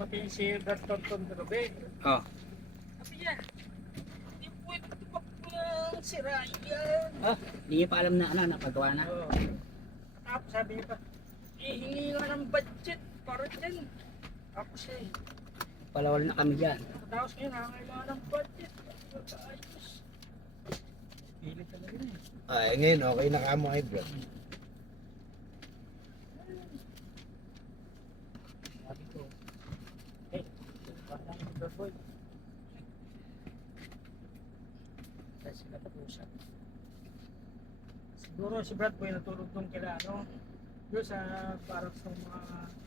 pati si Brad Thornton Robin. Oh. Sabi niya, hindi pwede tumakbo ng sira yan. Oh, hindi niya pa alam na ano, napagawa na. Oo. Tapos sabi niya pa, ihingi nga ng budget para dyan. Tapos Palawal na kami dyan. tapos ngayon, nangangailangan ng budget. Ayos. Pilit talaga yun. Ay, ngayon okay na kamo ay bro. Sabi ko, parang Brad Boy. Kaya sila tapos. Siguro si Brad Boy natulog nung kila ano, doon sa parang sa mga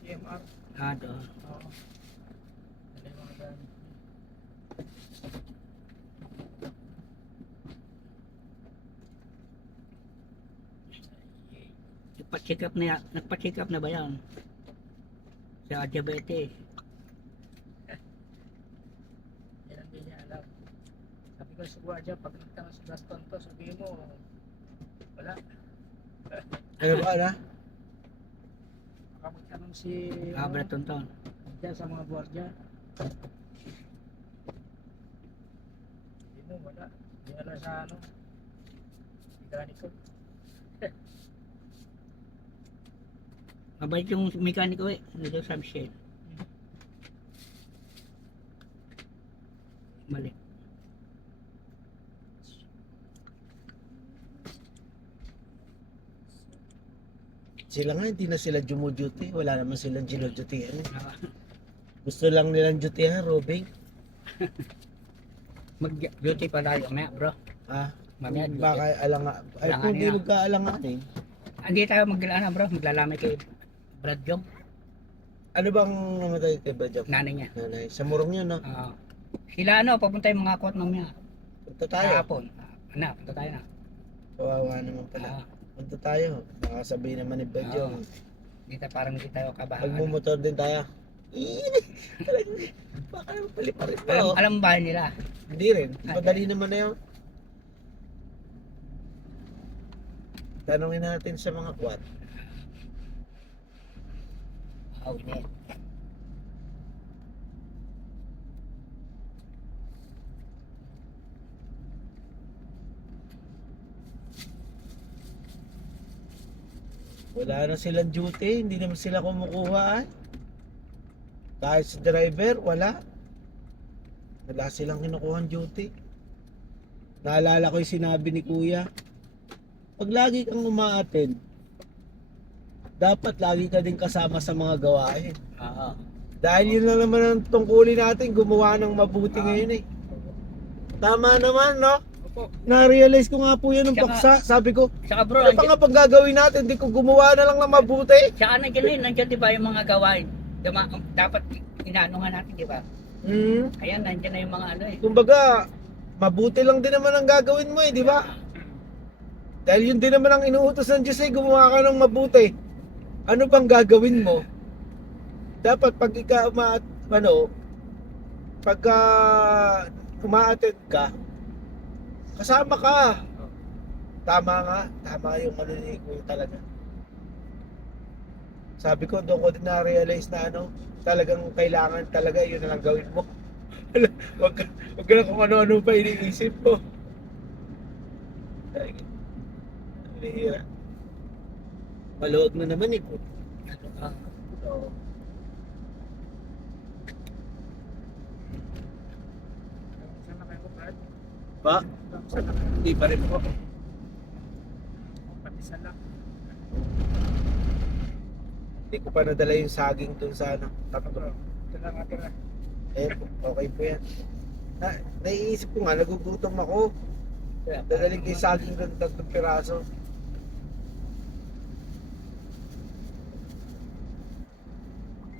TMR. Doon. Oo. Wala yung mga gamit. Nagpa-check up na ba yan? Sa diabetes. Yan ang di niya alam. Sabi ko sa gwardiya, pag nagtanong si Gaston to, sabihin mo, wala. Ano ba na? Baka magtanong si Brad Thornton. dyan sa mga gwardiya. Sabi mo, wala. Hindi alam sa ano. Mekaniko. Mabait yung mekaniko dito sa Michelle. Mali. Sila nga hindi na sila jumuduty. Wala naman silang ginuduty. Ah, Gusto lang nilang dutihan, Robing. Mag-duty pa tayo mamaya, bro. Ah, Mamaya duty. baka alanga. Ay, Alangan kung di nila. magkaalanganin. Hindi tayo bro. Maglalamay kay Brad Jong. Ano bang namatay kay Bajak? Nanay niya. Nanay. Sa murong yun, no? Sila papunta yung mga kot mamaya. Punta tayo. Kahapon. Punta tayo na. Kawawa naman pala. Punta tayo. Baka sabihin naman ni Bajak. Dito parang hindi tayo kabahan. Magmumotor din tayo. Baka naman paliparin pa. Alam ba nila? Hindi rin. Madali naman na yun. Tanungin natin sa mga kwat. Hindi. Wala na silang duty. Hindi naman sila kumukuha. Kahit sa driver, wala. Wala silang kinukuha duty. Naalala ko yung sinabi ni Kuya. Pag lagi kang umaattend, dapat lagi ka din kasama sa mga gawain. Dahil yun lang naman ang tungkulin natin, gumawa ng mabuti ngayon eh. Tama naman, no? Opo. Na-realize ko nga po yun ng Tsaka- paksa. Sabi ko, Tsaka bro, ano pa nga pag gagawin natin? Di ko gumawa na lang ng mabuti. tsaka nandiyan di ba yung mga gawain? Dapat inaano nga natin, di ba? Ayan, nandiyan na yung mga ano eh. Kumbaga, mabuti lang din naman ang gagawin mo eh, di ba? Dahil yun din naman ang inuutos ng Diyos eh, gumawa ka ng mabuti. Ano bang gagawin mo? Dapat pag pagka umaattend ka, kasama ka. Tama nga, tama yung manunigay ko talaga. Sabi ko, doon ko din na-realize na talagang kailangan talaga, yun na lang gawin mo. wag ka na kung ano-ano pa iniisip mo. Bihira. Maluwag na naman eh. So, Saan na kayo, Brad? ba? Saan na kayo? Hindi pa rin po. Pati sa lock. Hindi ko pa nadala yung saging dun sa tatlo. Ito lang natin na. Eh, okay po yan. Naiisip ko nga, nagugutom ako. Dadalhin ko yung saging dun, 3 piraso.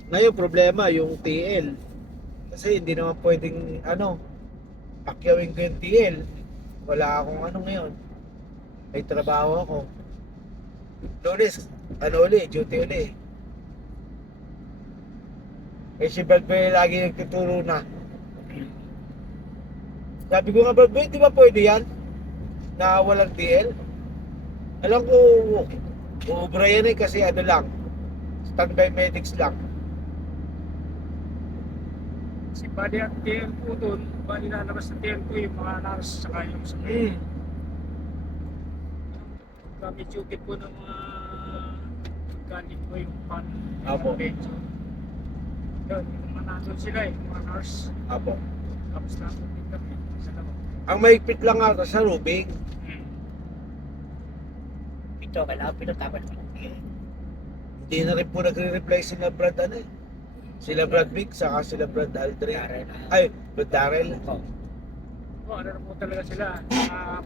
Ngayon, problema, yung TL. Kasi hindi naman pwedeng, pakyawin ko yung TL. Wala akong ngayon. May trabaho ako. Lunes, duty uli. Eh si Balboy lagi nagtuturo na. Sabi ko nga, Balboy, di ba pwede yan? Na walang TL? Alam ko, uubra yan kasi lang. Standby medics lang. Kasi bali ang TL po doon, bali lalabas ng TL po yung mga nurse saka yung sa kami duty po ng mga galing po yung pan. Apo. Yun, yung mga nandun sila yung mga nurse. Apo. Tapos nandun din kami sa loob. Ang maigpit lang ata sa Rubing. Ito, kailangan pinatapat mo. Hindi na rin po nagre-reply sila Brad ano eh. Sila Brad Vic, saka sila Brad Aldrin. Ay, Brad Darrell. Oh. Oh, ano na po talaga sila,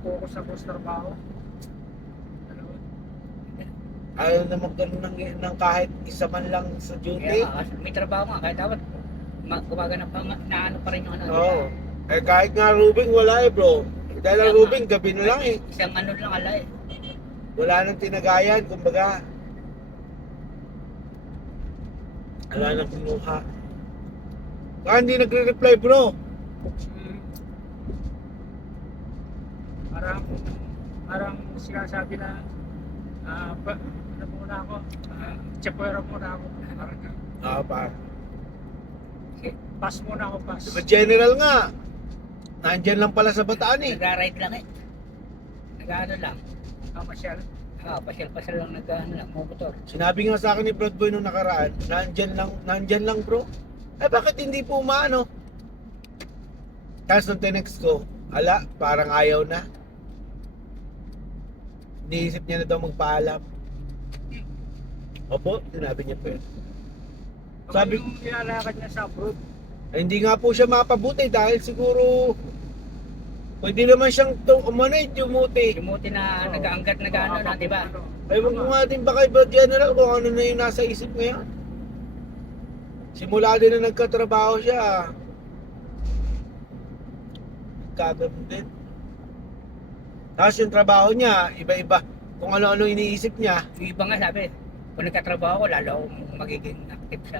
focus sa trabaho. Ano? Ayaw na magkaroon ng kahit isa man lang sa duty. Kaya nga, kasi may trabaho nga, kahit dapat gumaganap pa, naano pa rin yung ano. Oo. Eh kahit nga Rubing wala eh bro. Dahil ang Rubing gabi na lang eh. Isang ano lang ala eh. Wala nang tinagayan, kumbaga. Wala nang kinuha. Baka hindi nagre-reply bro. Parang sinasabi na ano muna ako, chapera muna ako. Parang Pa. pass muna ako, pass. Diba general nga? Nandyan lang pala sa Bataan eh. Nagra-ride lang eh. Nag-ano lang. Masyal. Pasyal-pasyal lang nag-ano lang, motor. Sinabi nga sa akin ni Brad Boy nung nakaraan, nandyan lang bro. Eh bakit hindi po umaano? Tapos nung tinext ko, ala, parang ayaw na. Iniisip niya na daw magpaalam. Opo, sinabi niya po yun. Sabi Sabi- yung nilalakad niya sa abroad. Ay, hindi nga po siya mapabuti dahil siguro pwede naman siyang umanay, dumuti. Lumuti na Oo. nag-aanggat nag-ano na, di ba? Ewan ko nga din ba kay Brad General kung ano na yung nasa isip ngayon. Simula din na nagkatrabaho siya. Kagano'n din. Tapos yung trabaho niya, iba-iba. Kung ano-ano iniisip niya. Yung iba nga sabi, kung nagkatrabaho ko, lalo akong magiging active sa...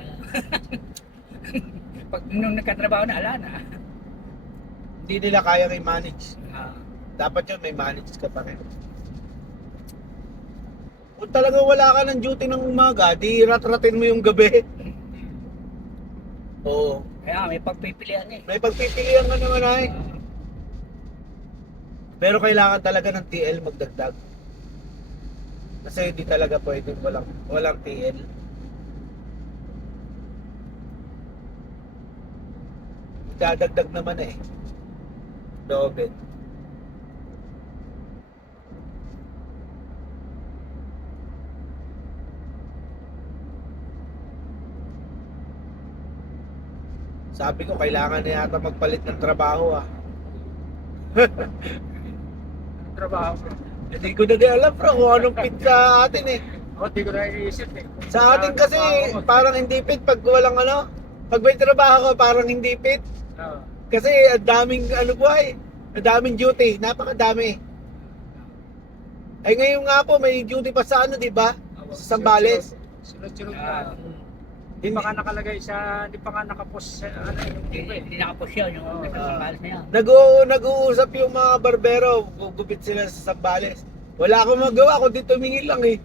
Pag nung nagkatrabaho na, ala na. Hindi nila kayang i-manage. Ah, Dapat yun, may manage ka pa rin. Kung talagang wala ka ng duty ng umaga, di rat-ratin mo yung gabi. Oo. kaya may pagpipilian eh. May pagpipilian ka naman ay. Pero kailangan talaga ng TL magdagdag. Kasi hindi talaga pwede walang TL. Dadagdag naman eh. Double. Sabi ko, kailangan na yata magpalit ng trabaho ah. Trabaho ko. Hindi ko na din alam bro kung anong fit sa atin eh. Ako, di ko na iisip eh. Sa atin kasi parang hindi fit pag walang ano. Pag may trabaho ko parang hindi fit. Oo. Kasi ang daming ano buhay. Ang daming duty. Napakadami. Ay ngayon nga po may duty pa sa ano di ba? Sa Sambales. Sunod-sunod Ah. na. Hindi pa ka nakalagay sa, hindi pa ka nakapos sa ano yung iba eh. Hindi nakapos yun, yung Oo. nasa Sambales na yun. Nag-uusap yung mga barbero. Gugupit sila sa Sambales. Wala akong magawa kundi tumingin lang eh.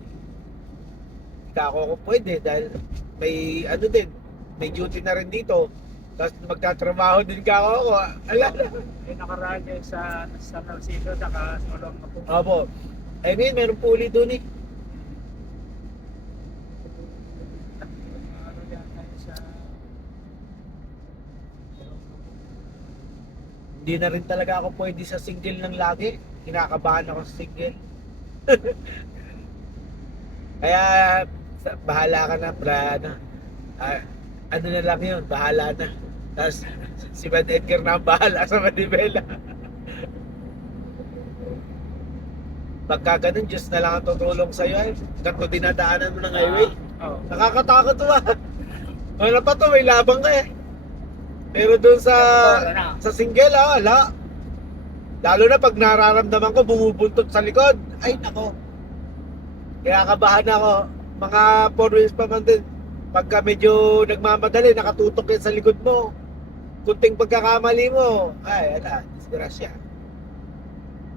Kako ko pwede dahil may ano din. May duty na rin dito. Tapos magtatrabaho din kako ko. Ala na. Ay nakaraan niya sa Narciso, saka sa Olong na po. Opo. I mean, meron puli doon eh. Ano yan tayo sa... Hindi na rin talaga ako pwede sa single ng lagi. Kinakabahan ako sa single. Kaya, bahala ka na, Brad. Ano na lang yun, bahala na. Tapos, si Bad Edgar na ang bahala sa Manibela. Pagka ganun, Diyos na lang ang tutulong sa'yo eh. Kato dinadaanan mo ng highway. Oo. Nakakatakot to ah. Wala pa to, may labang ka eh. Pero doon sa single wala. Lalo na pag nararamdaman ko bumubuntot sa likod. Ay nako. Kaya kabahan ako. Mga 4 wheels pa man din. Pagka medyo nagmamadali, nakatutok yan sa likod mo. Kunting pagkakamali mo, ay ala, disgrasya.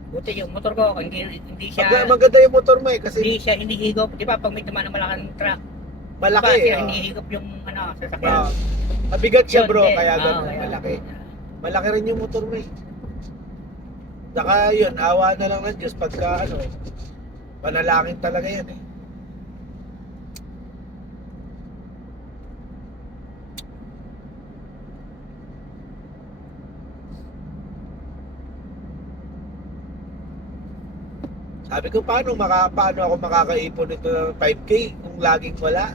Buti yung motor ko, hindi siya Maganda yung motor mo eh kasi hindi siya hinihigop. Di ba pag may tama ng malaking truck, malaki diba, siya eh. hinihigop yung ano, Ah, sasakyan. Mabigat siya bro, Yun, kaya eh. ganun, Kaya- malaki. Malaki rin yung motor mo eh. Saka yun, awa na lang ng Diyos pagka ano, panalangin talaga yan eh. Sabi ko, paano ako makakaipon nito ng 5K kung laging wala?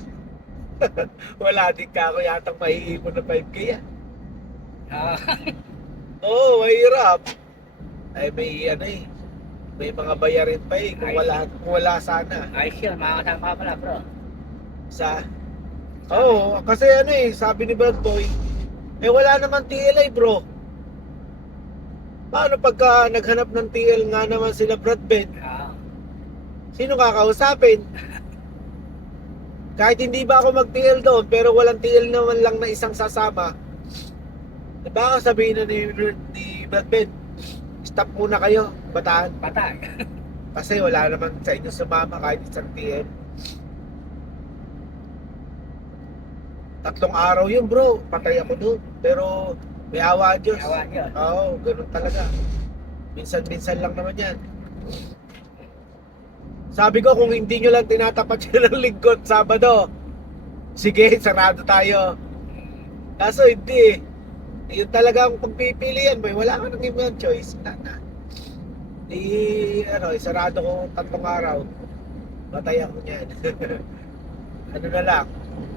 Wala din ka ako yatang maiipon ng 5K yan. Ah, Oo, mahirap. Ay may ano eh, may mga bayarin pa eh kung wala sana. ayos yun, makakasama ka pala bro. Sa Oo, kasi ano eh, sabi ni Brad Boy, eh wala naman TLA bro. Paano pagka naghanap ng TL nga naman sila Brad Ben? Ah, Sino kakausapin? Kahit hindi ba ako mag-TL doon, pero walang TL naman lang na isang sasama. Baka sabihin na ni Brad Ben, stop muna kayo, Bataan. patay. Kasi wala naman sa inyo sumama kahit isang TL. 3 araw yun bro, patay ako doon. Pero may awa ang Diyos. Awa yun. Oo, ganun talaga. Minsan-minsan lang naman yan. Sabi ko, kung hindi nyo lang tinatapat yun ng lingkod Sabado, sige, sarado tayo. Kaso hindi eh. Yun talaga ang pagpipilian mo. Wala ka nang ibang choice. Wala na. Sarado ko 3 araw. Patay ako niyan. Ano na lang.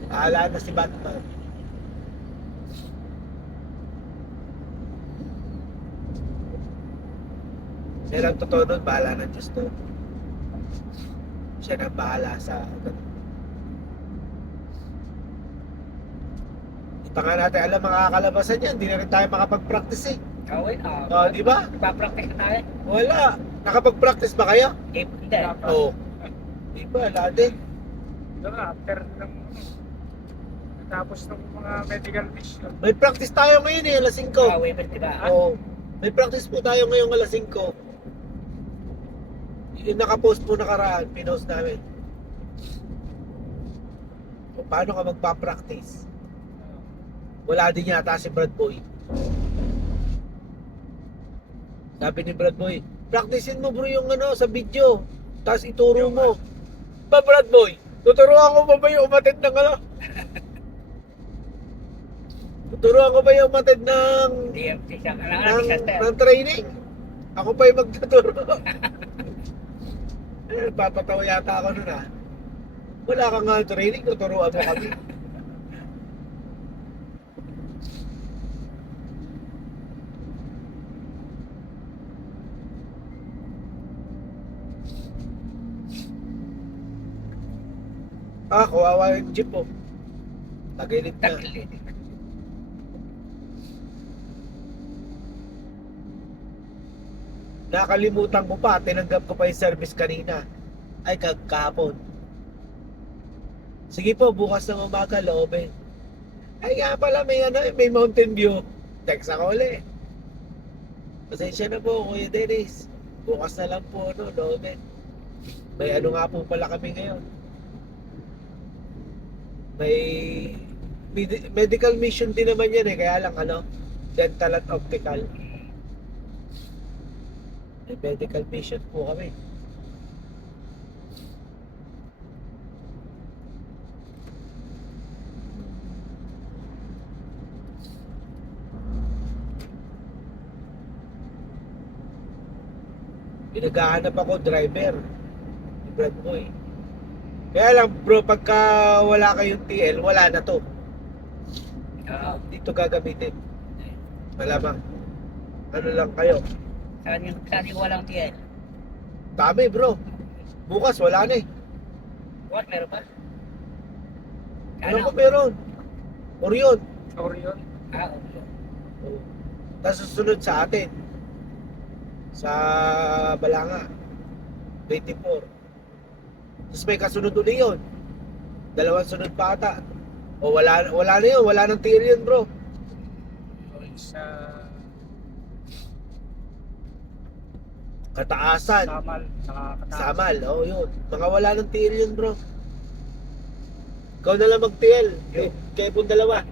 Bahala na si Batman. Pero ang totoo nun, bahala ng Diyos to. Siya na bahala sa Di pa nga natin alam makakalabasan yan. Di na rin tayo makapag-practice eh. Gawin, Oh, di ba? Ipapractice na tayo. Wala. Nakapag-practice ba kayo? Hindi. Oo. Di ba? Wala din. Diba, after ng tapos ng mga medical mission. May practice tayo ngayon eh, alas 5. Gawin, di ba? Oo. May practice po tayo ngayong alas 5. Yung nakapost po nakaraan, pinost namin. O, paano ka magpa-practice? Wala din yata si Brad Boy. Sabi ni Brad Boy, practicein mo bro yung ano sa video. Tapos ituro mo. Ba Brad Boy, tuturuan ko ba yung umatid ng ano? Tuturuan ko ba yung umatid ng DMT siya. Ano, disaster. ng training? Ako pa yung magtuturo. Papatawa yata ako nun ah. Wala kang nga training, tuturuan mo kami. Kawawa yung jeep oh. Tagilid na. Taglit. Nakalimutan ko pa, tinanggap ko pa yung service kanina. Ay, kahapon. Sige po, bukas ng umaga, loobin. Ay nga pala, may Mountain View. Text ako ulit. Pasensya na po, Kuya Dennis. Bukas na lang po, loobin. May ano nga po pala kami ngayon. May medical mission din naman yan eh, kaya lang dental at optical. May medical mission po kami. Pinaghahanap ako driver ni Brad Boy. Kaya lang bro, pagka wala kayong TL, wala na to. Dito gagamitin. Malamang. Ano lang kayo. Saan yung walang TL? Dami bro. Bukas wala na eh. What, meron pa? Ano ko meron? Orion. Orion. Okay. Oh. Tapos susunod sa atin. Sa Balanga. 24. Tapos may kasunod ulit yun. 2 sunod pa ata. O wala na yun. Wala nang tier yun bro. Sa Kataasan. Samal. Samal. O yun. Mga wala nang tier yun bro. Ikaw na lang mag-TL. Kayo pong dalawa.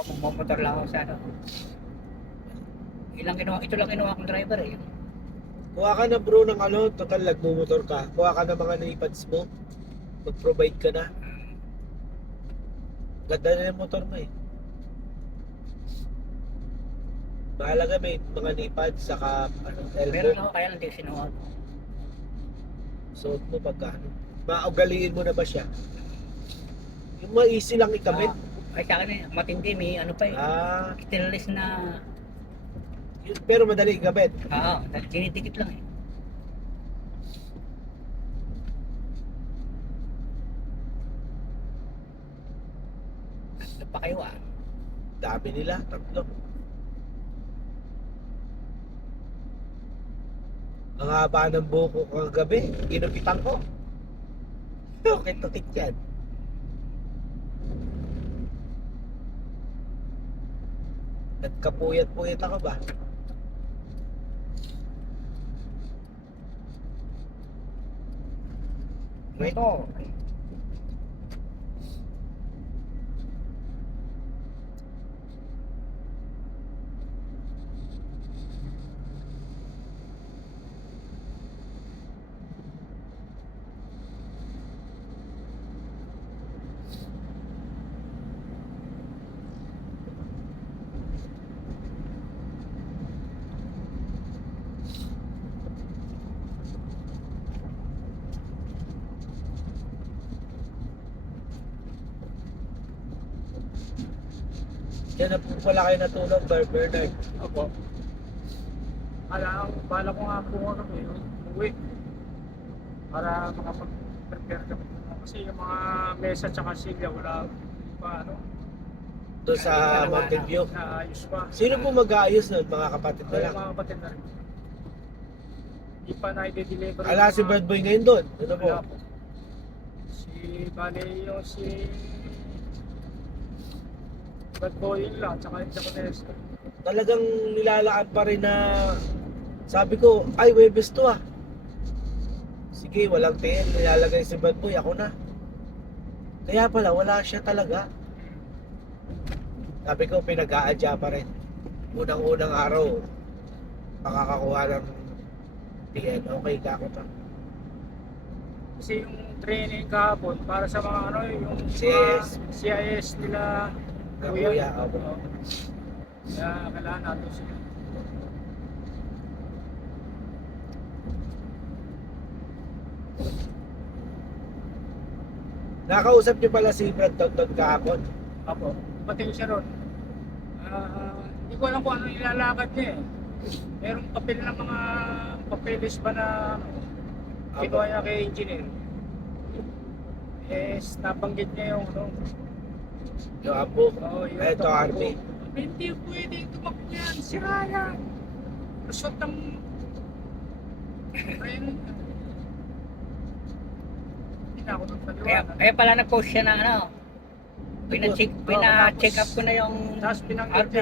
Ako magmomotor lang ako sa ano. Ito lang ginawa kong driver eh. Kuha ka na bro ng ano, total nagmumotor ka. Kuha ka na mga naipads mo. Mag-provide ka na. Ganda na yung motor mo eh. Mahalaga may mga naipads saka ano, elbow. Meron ako kaya lang di sinuot. Suot mo pagka ano. Maugaliin mo na ba siya? Yung mga easy lang ikamit. Ay sa akin eh, matindi may ano pa eh. Ah, Stainless na, pero madali ikamit. dinidikit lang eh. Ano pa kayo ah? Dami nila, tatlo. Ang haba ng buko kagabi, ginupitan ko. Okay, tukit yan. Nagkapuyat-puyat ako ba? Right? Ito. Yan na po pala kayo natulog, Bernard. Opo. Bala ko nga po kami, uwi. Para makapag-prepare kami. Kasi yung mga mesa tsaka silya, wala pa ano, Doon sa Mountain View. naayos pa. Sino po mag-aayos nun? Mga kapatid na Kaya lang. mga kapatid na rin. Hindi pa na-deliver. Ala si Bird Boy ngayon doon. Ano po? Wala po. Si Bad Boy lang, tsaka yung Japanese. Talagang nilalaan pa rin na sabi ko, ay Webes to ah. Sige, walang tingin, nilalagay si Bad Boy, ako na. Kaya pala, wala siya talaga. Sabi ko, pinag-aadya pa rin. Unang-unang araw, makakakuha ng TN, okay ka ako pa. Kasi yung training kahapon, para sa mga ano, yung CIS. mga CIS nila, Na kuya, ako. Oo. Kaya kailangan natin sila. Nakausap niyo pala si Brad Tonton kahapon. Apo, pating siya ron. Hindi ko alam kung ano ilalakad niya eh. Merong papel ng mga papeles ba na Apo. kinuha niya kay engineer. Nabanggit niya yung ano. Yung apo. Yung Ito, tumakbo. Army. Hindi pwede tumakbo yan, sira yan. Lusot ng friend. Hindi na ako nagpaliwanag. Kaya pala nag-post siya na ano. Pina-check up ko na yung Tapos RP.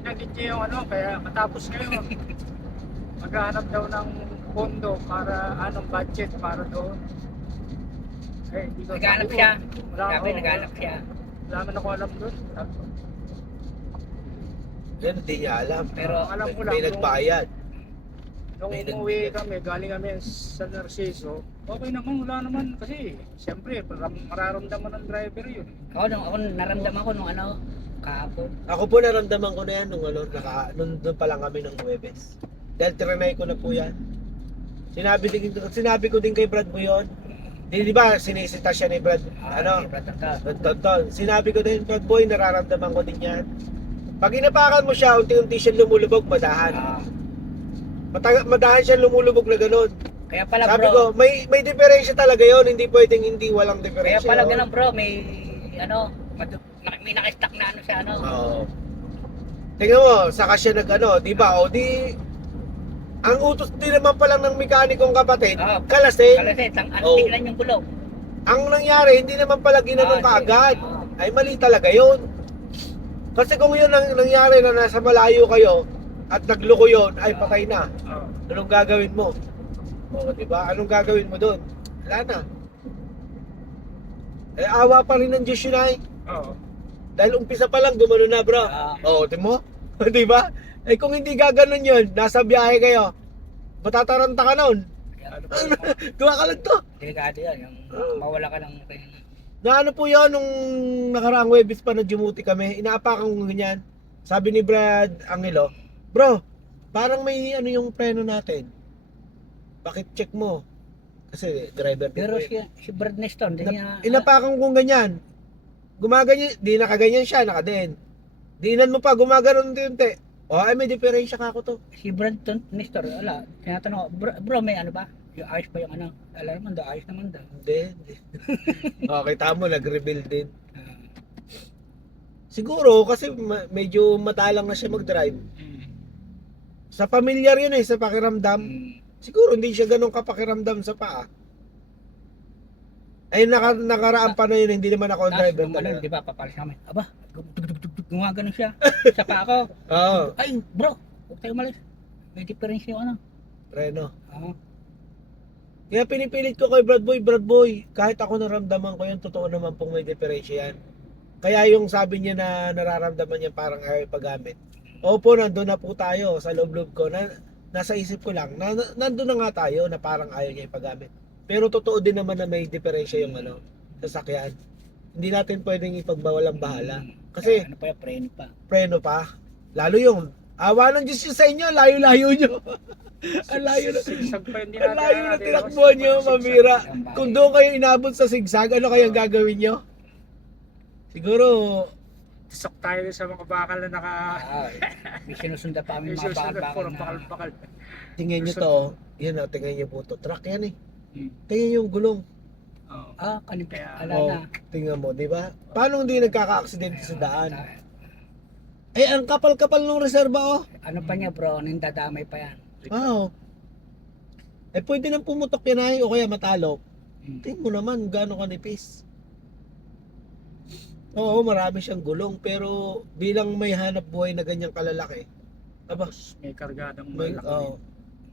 pinanggit niya yung ano, kaya matapos ngayon, maghahanap daw ng pondo para anong budget para doon. Hindi ko Naghanap sabi ko, siya. Wala, Sabi, oo, naghanap siya. Wala man ako alam doon. Sabi ko, Yan, hindi niya alam. Pero alam ko lang May nagbayad. Nung May umuwi kami, galing kami sa Narciso, okay naman, wala naman. Kasi, siyempre, mararamdaman ng driver yun. ako naramdaman ko nung ano, kahapon. Ako po naramdaman ko na yan nung ano, nung doon pa lang kami ng Huwebes. Dahil trinay ko na po yan. Sinabi ko din kay Brad mo yun. Di ba sinisita siya ni Brad, ano? Tonton. Sinabi ko din, Brad Boy, nararamdaman ko din yan. Pag inapakan mo siya, unti-unti siya lumulubog, madahan. Madahan siya lumulubog na ganun. Kaya pala Sabi bro, ko, may diferensya talaga yon, hindi pwedeng hindi walang kaya diferensya. pala yun. ganun bro, may ano, may naka-stack na ano sa ano. Oo. Tingnan mo, saka siya nag-ano, di ba? O di, ang utos din naman pa lang ng mekanikong kapatid, Ah, kalasin. Kalasin, ano Oo. tignan yung gulong. Ang nangyari, hindi naman pala ginanong kaagad. Ay mali talaga yun. Kasi kung yun ang nangyari na nasa malayo kayo at nagluko yun, ay patay na. Anong gagawin mo? O, di ba? Anong gagawin mo doon? Wala na. Eh, awa pa rin ng Diyos yun ay. Oo. Dahil umpisa pa lang, gumano na bro. Oo, di mo? Di ba? Eh kung hindi gaganon yun, nasa biyahe kayo, matataranta ka nun. Ano Gawa ka lang to. delikado yan, yung mawala ka ng Na ano po yun, nung nakaraang Webis pa na dumuti kami, inaapakan ko ganyan. Sabi ni Brad Angelo, bro, parang may ano yung preno natin. Bakit check mo? Kasi driver din Pero po yun. si Brad Nestor, hindi niya... Inapakan ko ganyan. Gumaganyan, di nakaganyan siya, nakadin. Diinan mo pa, gumaganon unti-unti. O, ay may diferensya ka ako to. Si Brad Nestor, wala. Tinatanong ko, bro, may ano ba? Yung ayos ba yung ano? Alam naman daw, ayos naman daw. Hindi. Okay, tamo, nag-reveal din. Ah, Siguro, kasi medyo matalang na siya mag-drive. Sa pamilyar yun sa pakiramdam. Siguro hindi siya ganun kapakiramdam sa paa. Ay, nakaraan pa na yun, hindi naman ako driver Tapos, talaga. di ba, papalis namin. Aba, gumagano siya. Sa paa ko. Oo, Ay, bro, huwag tayo umalis. May difference yung ano. preno. Ah, Kaya pinipilit ko kay Brad Boy, kahit ako naramdaman ko yun, totoo naman pong may diferensya yan. Kaya yung sabi niya na nararamdaman niya parang ayaw paggamit. Opo, nandun na po tayo sa loob-loob ko. Nasa isip ko lang, nandun na nga tayo na parang ayaw niya ipagamit. Pero totoo din naman na may diferensya yung sasakyan. Hindi natin pwedeng ipagbawalang bahala. Kasi ano pa yung preno pa. preno pa. Lalo yung awa ng Diyos yun sa inyo, layo-layo nyo. Ang layo na. Sigsag pa hindi Ang natin. layo na tinakbuhan nyo, mamira. Kung doon kayo inabot sa sigsag, ano kayang gagawin nyo? Siguro, Tisok tayo sa mga bakal na naka... May sinusunda pa kami mga Isusunod, bakal-bakal puro na. bakal-bakal. tingnan nyo to. Yan o, tingnan nyo po to. Truck yan eh. Hmm. Tingnan yung gulong. Oo. Kalipa. Kaya- Ala Oh, na. tingnan mo, di ba? Paano hindi nagkaka-aksidente sa daan? Eh, ang kapal-kapal ng reserba oh. Ano pa niya bro, nang dadamay pa yan. Wow. Eh, pwede nang pumutok yan ay o kaya matalo. Hmm. Tingnan mo naman, gaano kanipis. Oo, marami siyang gulong, pero bilang may hanap buhay na ganyang kalalaki, aba, Tapos may kargadang may, malaki.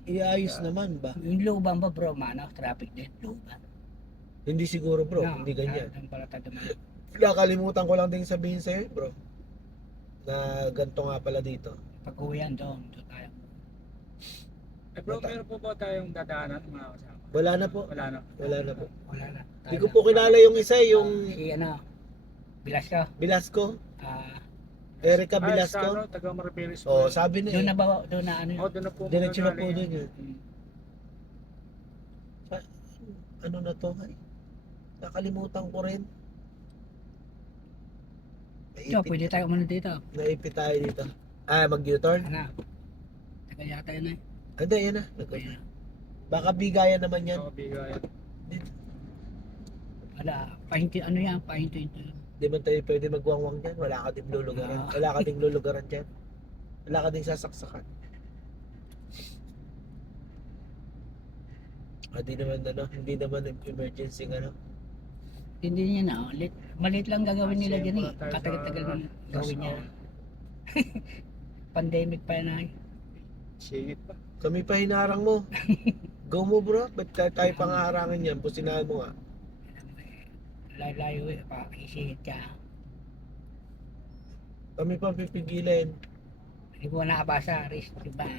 iayos naman ba? Yung luban ba bro, mano, traffic din. Luban. Hindi siguro bro, No, hindi ganyan. Ang pala tadama. Nakalimutan ko lang din sabihin sa'yo bro, na ganito nga pala dito. Pag uwi yan doon tayo. Eh bro, meron po ba tayong dadaanan mga kasama? Wala na po, Wala na. wala na po. Wala na. Hindi ko po kilala yung isa, yung Si ano, Bilasco. Velasco, Ah, Erica Sa Velasco. ano, taga Maribeles po. Oh, sabi doon na na ba, doon na ano Oh, yun? doon na po. diretso na po galing. doon yun. Ano na to? Ay, nakalimutan ko rin. So, pwede tayo umano dito. Naipit tayo dito. Ah, mag-U-turn? Ano? Tagal yata yun eh. Hindi, yan na. Ayan. Baka bigayan naman yan. Oo, bigayan. Wala, pahinti, ano yan, pahinti ito. Di man tayo pwede magwangwang dyan. Wala ka ding lulugaran. Wala ka ding lulugaran dyan. Wala ka ding sasaksakan. Hindi naman ano, hindi naman emergency ano. Hindi niya na, maliit lang gagawin nila dyan eh. Katagal-tagal na gawin niya. Pandemic pa na eh. Singit pa. Kami pa hinarang mo. Go mo bro. Ba't tayo pangaharangan yan? Pusinahan mo nga. Layo eh, pakisingit ka. Kami pa pipigilin. Hindi ko nakabasa, risk, diba?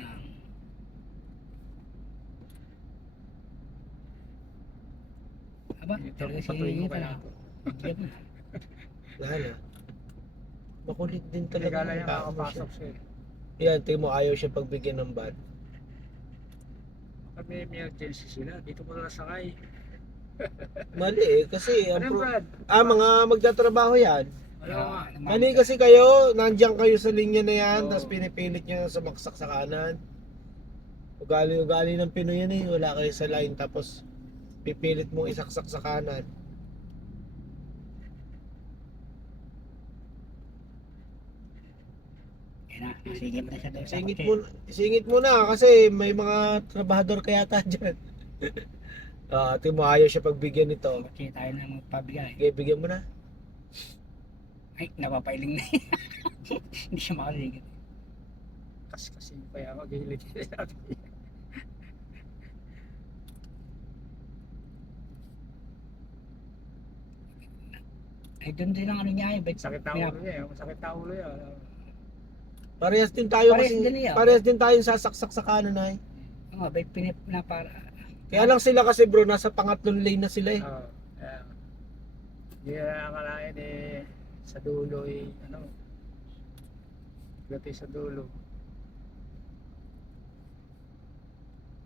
Aba, talaga si Patuloy mo Ito kaya. na. Diyan na. Wala na. Makulit din Talaga talaga. lang yung ang tao mo siya. nakakapasok siya. Yan, tingin mo ayaw siya pagbigyan ng bad. Pag may emergency sila, dito mo na sakay. Mali eh, kasi ang Ano Brad? mga magtatrabaho yan. Ano nga? Mali kasi kayo, nandiyan kayo sa linya na yan, Oo. tapos pinipilit nyo sumaksak sa kanan. Ugali-ugali ng Pinoy yan eh, wala kayo sa line, tapos pipilit mong isaksak sa kanan. Yan na, singit na siya doon sa Singit mo na kasi may mga trabahador kaya yata dyan. Tingin mo ayaw siya pagbigyan nito. Kasi tayo na magpabigay. Okay, bigyan mo na. Ay, napapailing na. Hindi siya makaligid. Kasi pa yan, mag-hilit. Ay, doon din ang ano niya, eh. Sakit na ulo niya, masakit na ulo niya. Parehas din tayo Parehas kasi, din niya. parehas din tayo sasaksak sa kanan ay. Oo, bet pinip na para. Kaya lang sila kasi bro, nasa pangatlong lane na sila eh. Oo. Hindi na akalain eh, sa dulo eh, ano, gati sa dulo.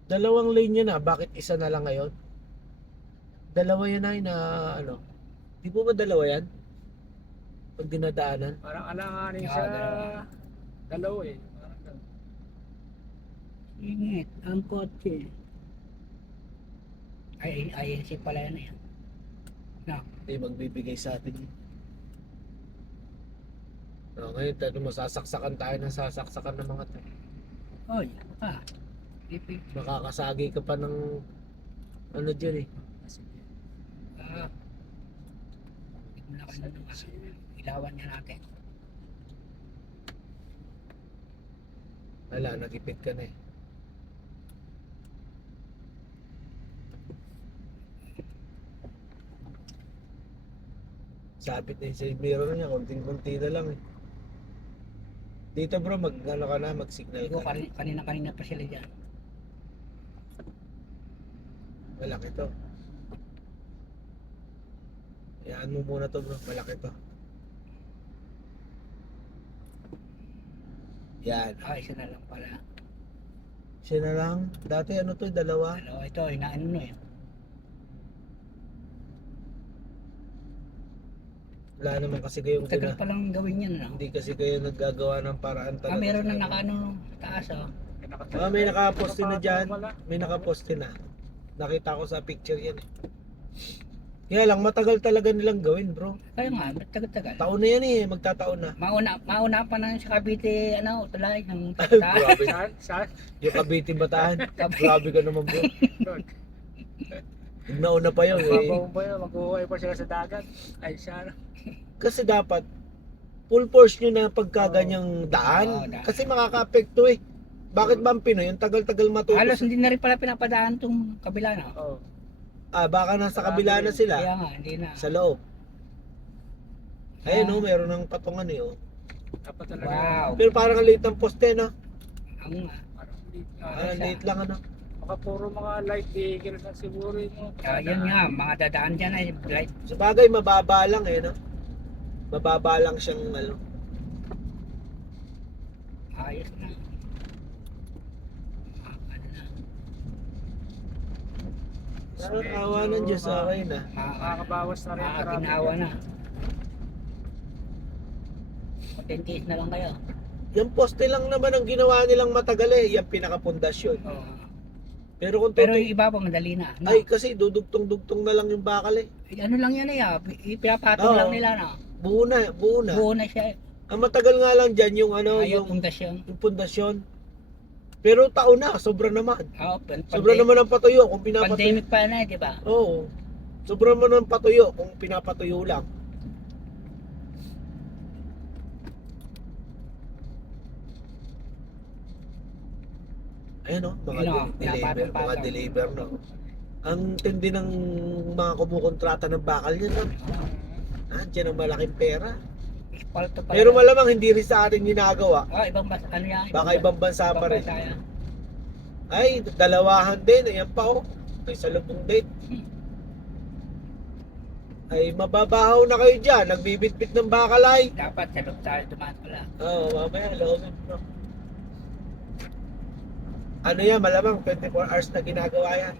Dalawang lane yun na, bakit isa na lang ngayon? Dalawa yan ay na ano. Di po ba dalawa yan? Pag dinadaanan. Parang alanganin Yeah, siya, dalawa. dalawa eh. Parang ganun. Ingit, ang kotse. Ay, si pala yan eh. No. Hindi magbibigay sa atin. No, ngayon tayo masasaksakan tayo ng sasaksakan ng mga tayo. Oy, pa. Pipi. Makakasagi ka pa ng ano dyan eh. Ah. Hindi mo na kayo nung ilawan niya natin. Wala, nagipit ka na eh. Sabit na yung sa mirror niya, konting-konti na lang eh. Dito bro, ano ka na, mag-signal Siguro ka na. kanina pa sila dyan. Malaki to. Hayaan mo muna to bro, malaki to. Yan. Ah, isa na lang pala. Siya na lang. Dati ano to, dalawa. Ano, ito, inaano eh. Wala naman kasi kayong Tagal pa lang gawin yan, no? hindi kasi kayo naggagawa ng paraan talaga. Ah, meron na sa- nakaano taas, oh. May nakaposte na dyan. Wala. May nakaposte na. Nakita ko sa picture yan eh. Kaya lang, matagal talaga nilang gawin bro. Kaya nga, ba't tagal-tagal? Taon na yan eh, magtataon na. Mauna pa na sa Cavite, ano, tulay, ng taas. Grabe. Saan? Yung Cavite Bataan. Grabe ka naman bro. Nauna pa yun eh. Mababaw ba yun? Mag-uway pa sila sa dagat. Ay, siya. Kasi dapat full force nyo na pagka ganyang Oo, daan. daan. Kasi makaka-apekto eh. Bakit ba ang Pinoy? Yung tagal-tagal matuto. Halos hindi na rin pala pinapadaan tong kabila, no? Oo. Ah, baka nasa kabila na sila. Kaya nga, hindi na. Sa loob. Ayun Ah. oh, meron ng patungan eh oh. Dapat talaga. Wow. Pero parang ang liit ng poste no? Ang nga. Parang hindi. Ang liit lang ano. Baka puro mga light vehicles na siguro yun. Yun nga, mga dadaan dyan ay light. Sa bagay, mababa lang eh no? Mababa lang siyang ano. Ayos na. Ano na. Nakakawa ng Diyos sa akin ah. Makakabawas na rin. ang traffic. Ginawa na. Patentiis na lang kayo. Yung poste lang naman ang ginawa nilang matagal eh. Yung pinakapundasyon. Oo. Pero kung Pero yung iba pa madali na. No? ay kasi dudugtong-dugtong na lang yung bakal eh. Ano lang yan eh, ipinapatong Oo. lang nila na. Buo na, buo na. Buo na siya. Ang matagal nga lang dyan yung ano, Ayaw yung pundasyon. pundasyon. Pero taon na, sobra naman. Oo, Sobra naman ang patuyo kung pinapatuyo. pandemic pa na, di ba? Oo. Sobra naman ang patuyo kung pinapatuyo lang. Ayan o, mga Yun o, deliver, mga pinapatong-patong. deliver no. Ang tindi ng mga kumukontrata ng bakal niya no. Diyan ang malaking pera. Espalto pa. Pero malamang hindi rin sa atin ginagawa. Oh, ibang ano yan? Baka ibang bansa pa rin. bansa yan. Ay, dalawahan din. Ayan pa oh. May salubong din. Ay, mababahaw na kayo dyan. Nagbibitbit ng bakal ay. Dapat sa loob tayo dumaan pala. Oo, mamaya, loobin mo. Ano yan, malamang 24 hours na ginagawa yan.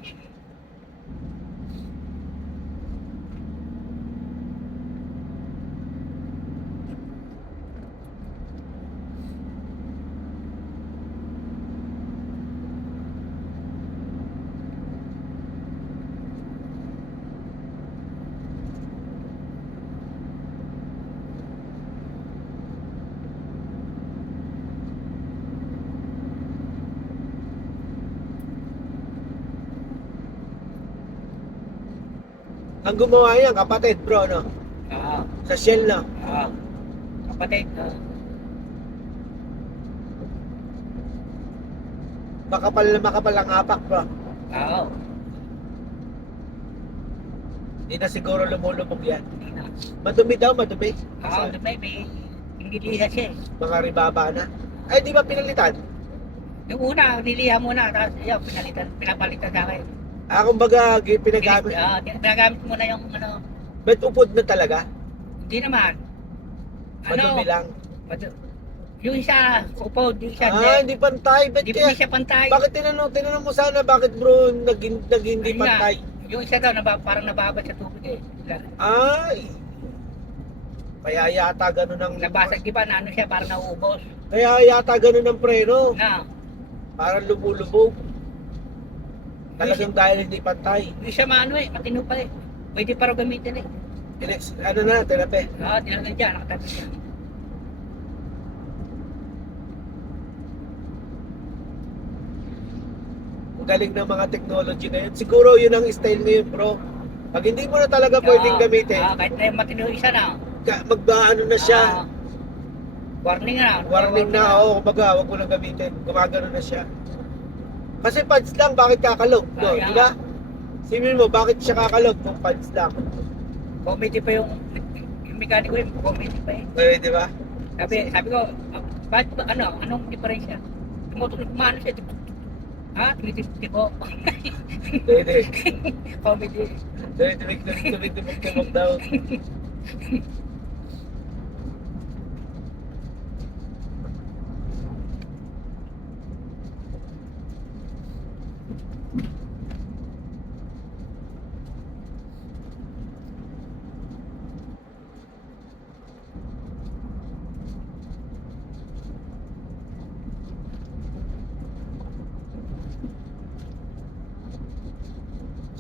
Ang gumawa yan, kapatid bro, no? Oo. Sa Shell, no? Oo. Kapatid. Makapal na makapal ang apak, bro. Oo. Hindi na siguro lumulubog yan. Hindi na. Madumi daw, madumi. Oo, may nililiha siya eh. Mga ribaba na. Ay, di ba pinalitan? Yung una, niliha muna, tapos yun, pinapalitan sa akin. Kumbaga, pinagamit. Pinagamit mo na yung ano, Ba't upod na talaga? hindi naman. Madumi lang. Yung isa, upod, yung isa, Hindi pantay. Ba't hindi kaya? siya pantay. Bakit tinanong mo sana, bakit bro, naging hindi Ayun nga, pantay? yung isa daw, parang nababad sa tubig eh. Ay! Kaya yata ganun ang... Nabasag, di ba, na ano siya, parang nauubos. Kaya yata ganun ang preno. Na, Parang lumulubog. Talagang dahil hindi pantay. yung isa maano eh, matino pa eh. Pwede pa rin gamitin eh. Ano na, tinape. Tinanong dyan, nakatabi siya. Ang galing ng mga technology na yun. Siguro yun ang style ngayon bro. Pag hindi mo na talaga pwedeng gamitin, Kahit na yung matino isa na. magbaano na siya. Warning na. Warning na, kumbaga, wag mo na gamitin. Gumagano na siya. Kasi pads lang, bakit kakalog? No, Kaya di ba? Simin mo, bakit siya kakalog kung pads lang? Comedy pa yung mekaniko yung comedy pa eh. Di ba? Sabi ko, bakit ba, anong diferensya? Kumano siya, tumitip ko. Hindi. Comedy. Tumig daw.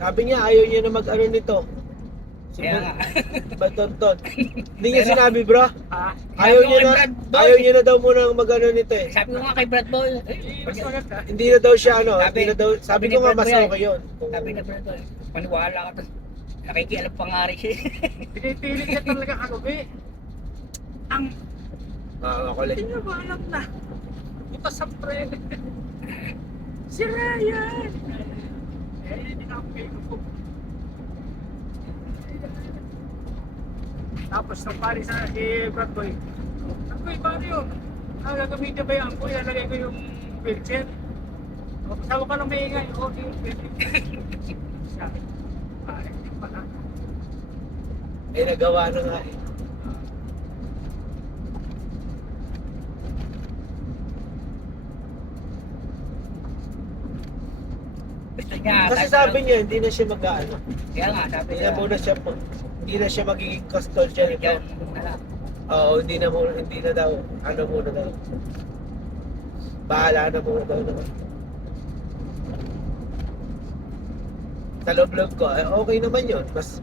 Sabi niya, ayaw niya na mag-ano nito. Kaya nga. Batonton. Hindi niya sinabi bro. Sabi ko kay Brad Boy. Ayaw niya na daw muna mag-ano nito eh. Sabi ko nga kay Brad Boy. Mas maganda. Hindi na daw siya ano, Sabi- hindi na daw, sabi ni ko nga Brad mas Boy, okay yun. Sabi na Brad Boy, paniwala ka to. Nakikialam pa nga rin siya. Pinipilit niya talaga kagabi. Ang Ako lang. hindi niya ba alam na? Ito sa pre. Si Ryan! Hindi na ako ko. Tapos nung pari sa si Brad Boy, paano yun? Gagamitin ba yung kuya? Lagay ko yung wheelchair. Sabi ka lang may ingay. Okay, pwede. Sabi, pare, hindi pala. Eh, nagawa na nga eh. Gusto niya. Kasi sabi niya, hindi na siya mag-ano. Kaya nga, sabi Hindi niya. na muna siya, hindi na siya magiging custodian nito. Yan, wala. Oo, hindi na daw, ano muna daw. Bahala na muna daw naman. Sa loob-loob ko, okay naman yun. Mas,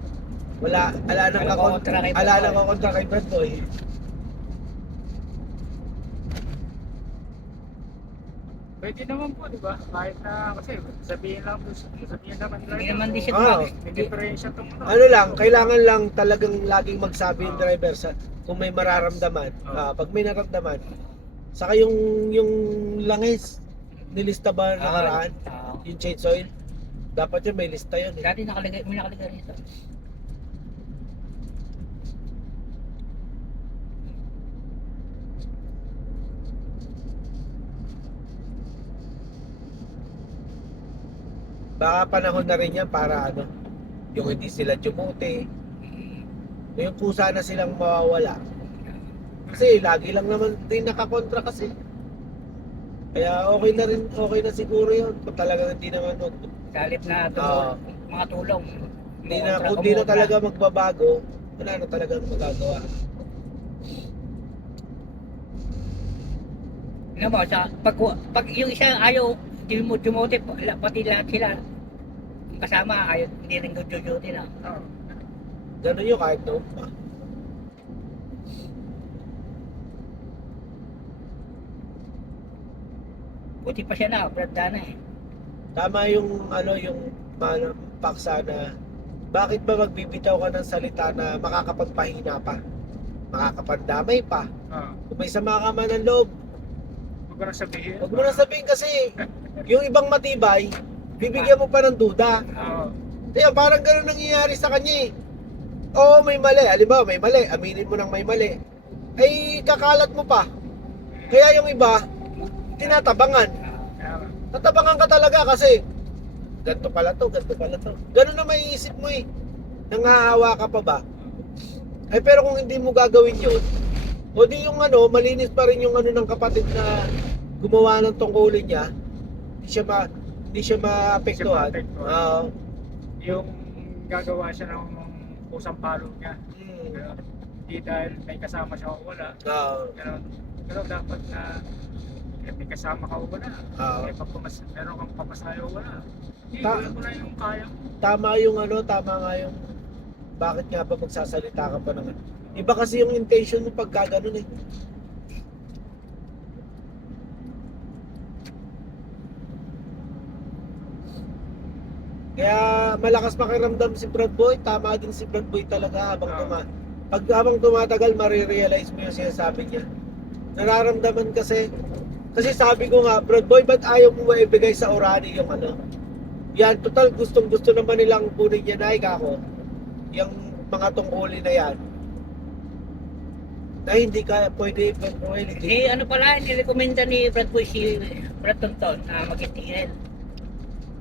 wala nang kontra kay Brad ala Boy. nang kontra kay Brad Boy. Pwede naman po, di ba? Kahit na, kasi sabihin lang po, sabihin naman Hindi naman di siya Oo. gumamit. May diferensya itong Ano lang, kailangan lang talagang laging magsabi yung driver sa kung may mararamdaman. Pag may nararamdaman, saka yung langis, nilista ba nakaraan? Yung change oil? Dapat yun, may lista yun eh. Dati may nakalagay rito. Baka panahon na rin yan para ano, yung hindi sila dumuti, yung kusa na silang mawawala. Kasi lagi lang naman din nakakontra kasi. Kaya okay na siguro yun kung talagang hindi naman Salip na Oo. mga tulong. kung di na talaga magbabago, wala na talagang magagawa. Ano mo, pag yung isa ayaw dumuti, pati lahat sila kasama ayaw, hindi rin duty na. Ganun yun kahit noon pa. Buti pa siya na, Brad Dana eh. Tama yung paksa na bakit ba magbibitaw ka ng salita na makakapagpahina pa? Makakapandamay pa? Kung may sama ka man ng loob, Huwag ko na sabihin. huwag mo na sabihin kasi yung ibang matibay, bibigyan mo pa ng duda. Oo. Kaya parang ganun nangyayari sa kanya eh. Oo, may mali. Halimbawa, may mali. Aminin mo nang may mali. Ay, kakalat mo pa. Kaya yung iba, tinatabangan. Kaya nga. Tatabangan ka talaga kasi ganito pala to, ganito pala to. Ganun na maiisip mo eh. Nangahawa ka pa ba? Ay, pero kung hindi mo gagawin yun, o di yung ano, malinis pa rin yung ano ng kapatid na gumawa ng tungkulin niya, hindi siya maapektuhan. maapektuhan. Oo. Yung gagawa siya ng pusang palo niya. Mm. Pero, hindi dahil may kasama siya o wala. Oo. Pero dapat na may kasama ka o wala. Oo. Meron kang pamasayo o wala. Hindi, Ta- wala mo na yung kaya mo. Tama nga yung bakit nga ba magsasalita ka pa naman. Iba kasi yung intention mo pagka ganun eh. Kaya malakas pakiramdam si Brad Boy, tama din si Brad Boy talaga habang tumatagal marirealize mo yung sinasabi niya. Nararamdaman kasi sabi ko nga, Brad Boy, ba't ayaw mo maibigay sa Orani yung ano? Yan, total gustong gusto naman nilang kunin niya na ako. Yung mga tungkulin na yan. Na hindi ka pwede, Eh, ano pala, nirekomenda ni Brad Boy si Brad Tonton na mag-TL.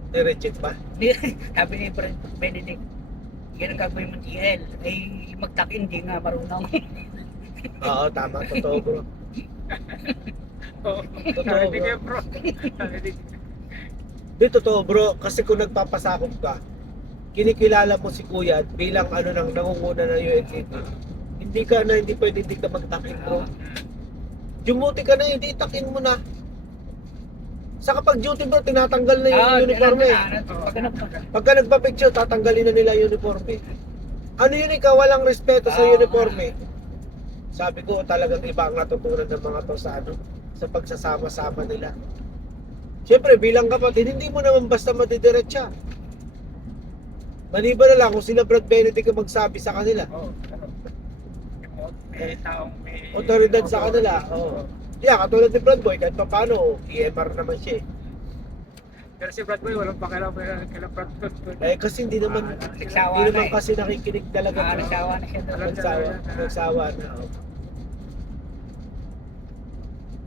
nire-check pa. Sabi ni Brad Benedict, yan ang gagawin mong TL. Ay, magtakin, hindi nga marunong. Oo, tama, totoo bro. Oo. Totoo, Narinig bro. yan, bro. Narinig. Di totoo bro, kasi kung nagpapasakop ka, kinikilala mo si Kuya bilang ano nang nangunguna ng UNCT. Hindi pwede hindi ka magtakin bro. Jumuti ka na, hindi takin mo na. Sa kapag duty bro, tinatanggal na yung uniforme. Pagka nagpa-picture, tatanggalin na nila yung uniforme. Ano yun ikaw, walang respeto sa uniforme. Sabi ko talagang iba ang natutunan ng mga to sa ano, sa pagsasama-sama nila. Siyempre, bilang kapatid, hindi mo naman basta madidiretsa. Maliban na lang kung sila Brad Benedict ang magsabi sa kanila. Oo. May taong may... Otoridad sa kanila. Oo. Yeah, katulad ni Brad Boy, kahit pa paano, EMR naman siya eh. Pero si Brad Boy, walang pakialam kailang Brad Boy. Kasi hindi naman Nagsawa hindi na naman eh. kasi nakikinig talaga. Nagsawa na siya doon. Nagsawa na. Oo.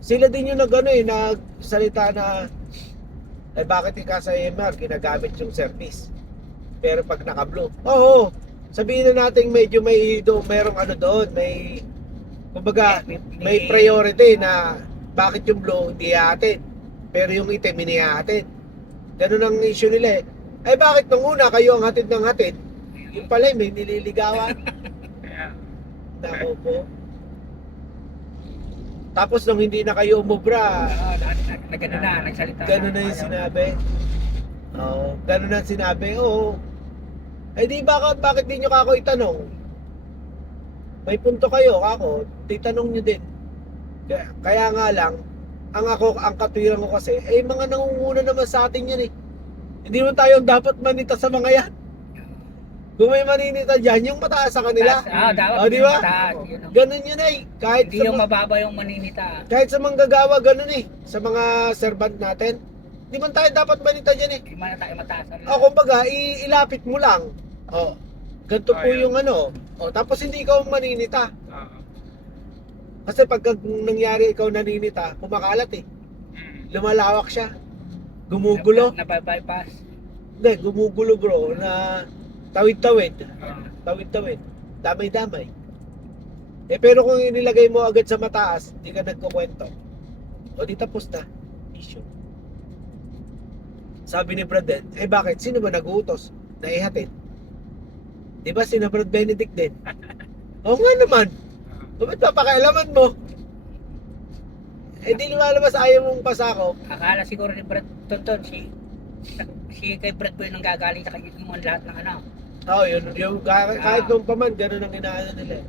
Sila din yung nagsalita na bakit sa EMR ginagamit yung service. Pero pag naka-blue, oo, sabihin na natin medyo merong ano doon, kumbaga, may priority na bakit yung blue hindi atin, pero yung itim hindi atin. Ganun ang issue nila eh. Ay bakit nung una kayo ang hatid ng hatid, yung pala may nililigawan. Kaya, Nako po. Tapos nung hindi na kayo umubra, Nagsalita. ganun na yung sinabi. Oo, ganun ang sinabi. Oo. Eh di bakit di nyo kako itanong? May punto kayo, kako, titanong nyo din. Kaya nga lang, ang katwiran ko kasi, mga nangunguna naman sa atin yan eh. Hindi naman tayo dapat manita sa mga yan. Kung may maninita dyan, yung mataas sa kanila. Dapat di ba? mataas, Ganun yun eh. Hindi yung mababa yung maninita. Kahit sa manggagawa, ganun eh. Sa mga servant natin. Hindi man tayo dapat manita dyan eh. Hindi man tayo mataas. Kumbaga, ilapit mo lang. Ganito po Ayun. yung ano. Tapos hindi ikaw maninita. oo. Kasi pag nangyari ikaw naninita, kumakalat eh. Lumalawak siya. Gumugulo. Nababypass. Hindi, gumugulo bro. Na tawid-tawid. Oo. Tawid-tawid. Damay-damay. Pero kung inilagay mo agad sa mataas, hindi ka nagkukwento. O di tapos na. Issue. Sabi ni Brad din, bakit? Sino ba nag-uutos na ihatid? Di ba sina Brad Benedict din? Oo nga naman. Ba't papakialaman mo? Di lumalabas ayaw mong pasako. Akala siguro ni Brad Tonton, si kay Brad Boy nang gagaling sa kanya yung lahat ng ano. Oo, kahit nung paman, ganun ang inaano nila.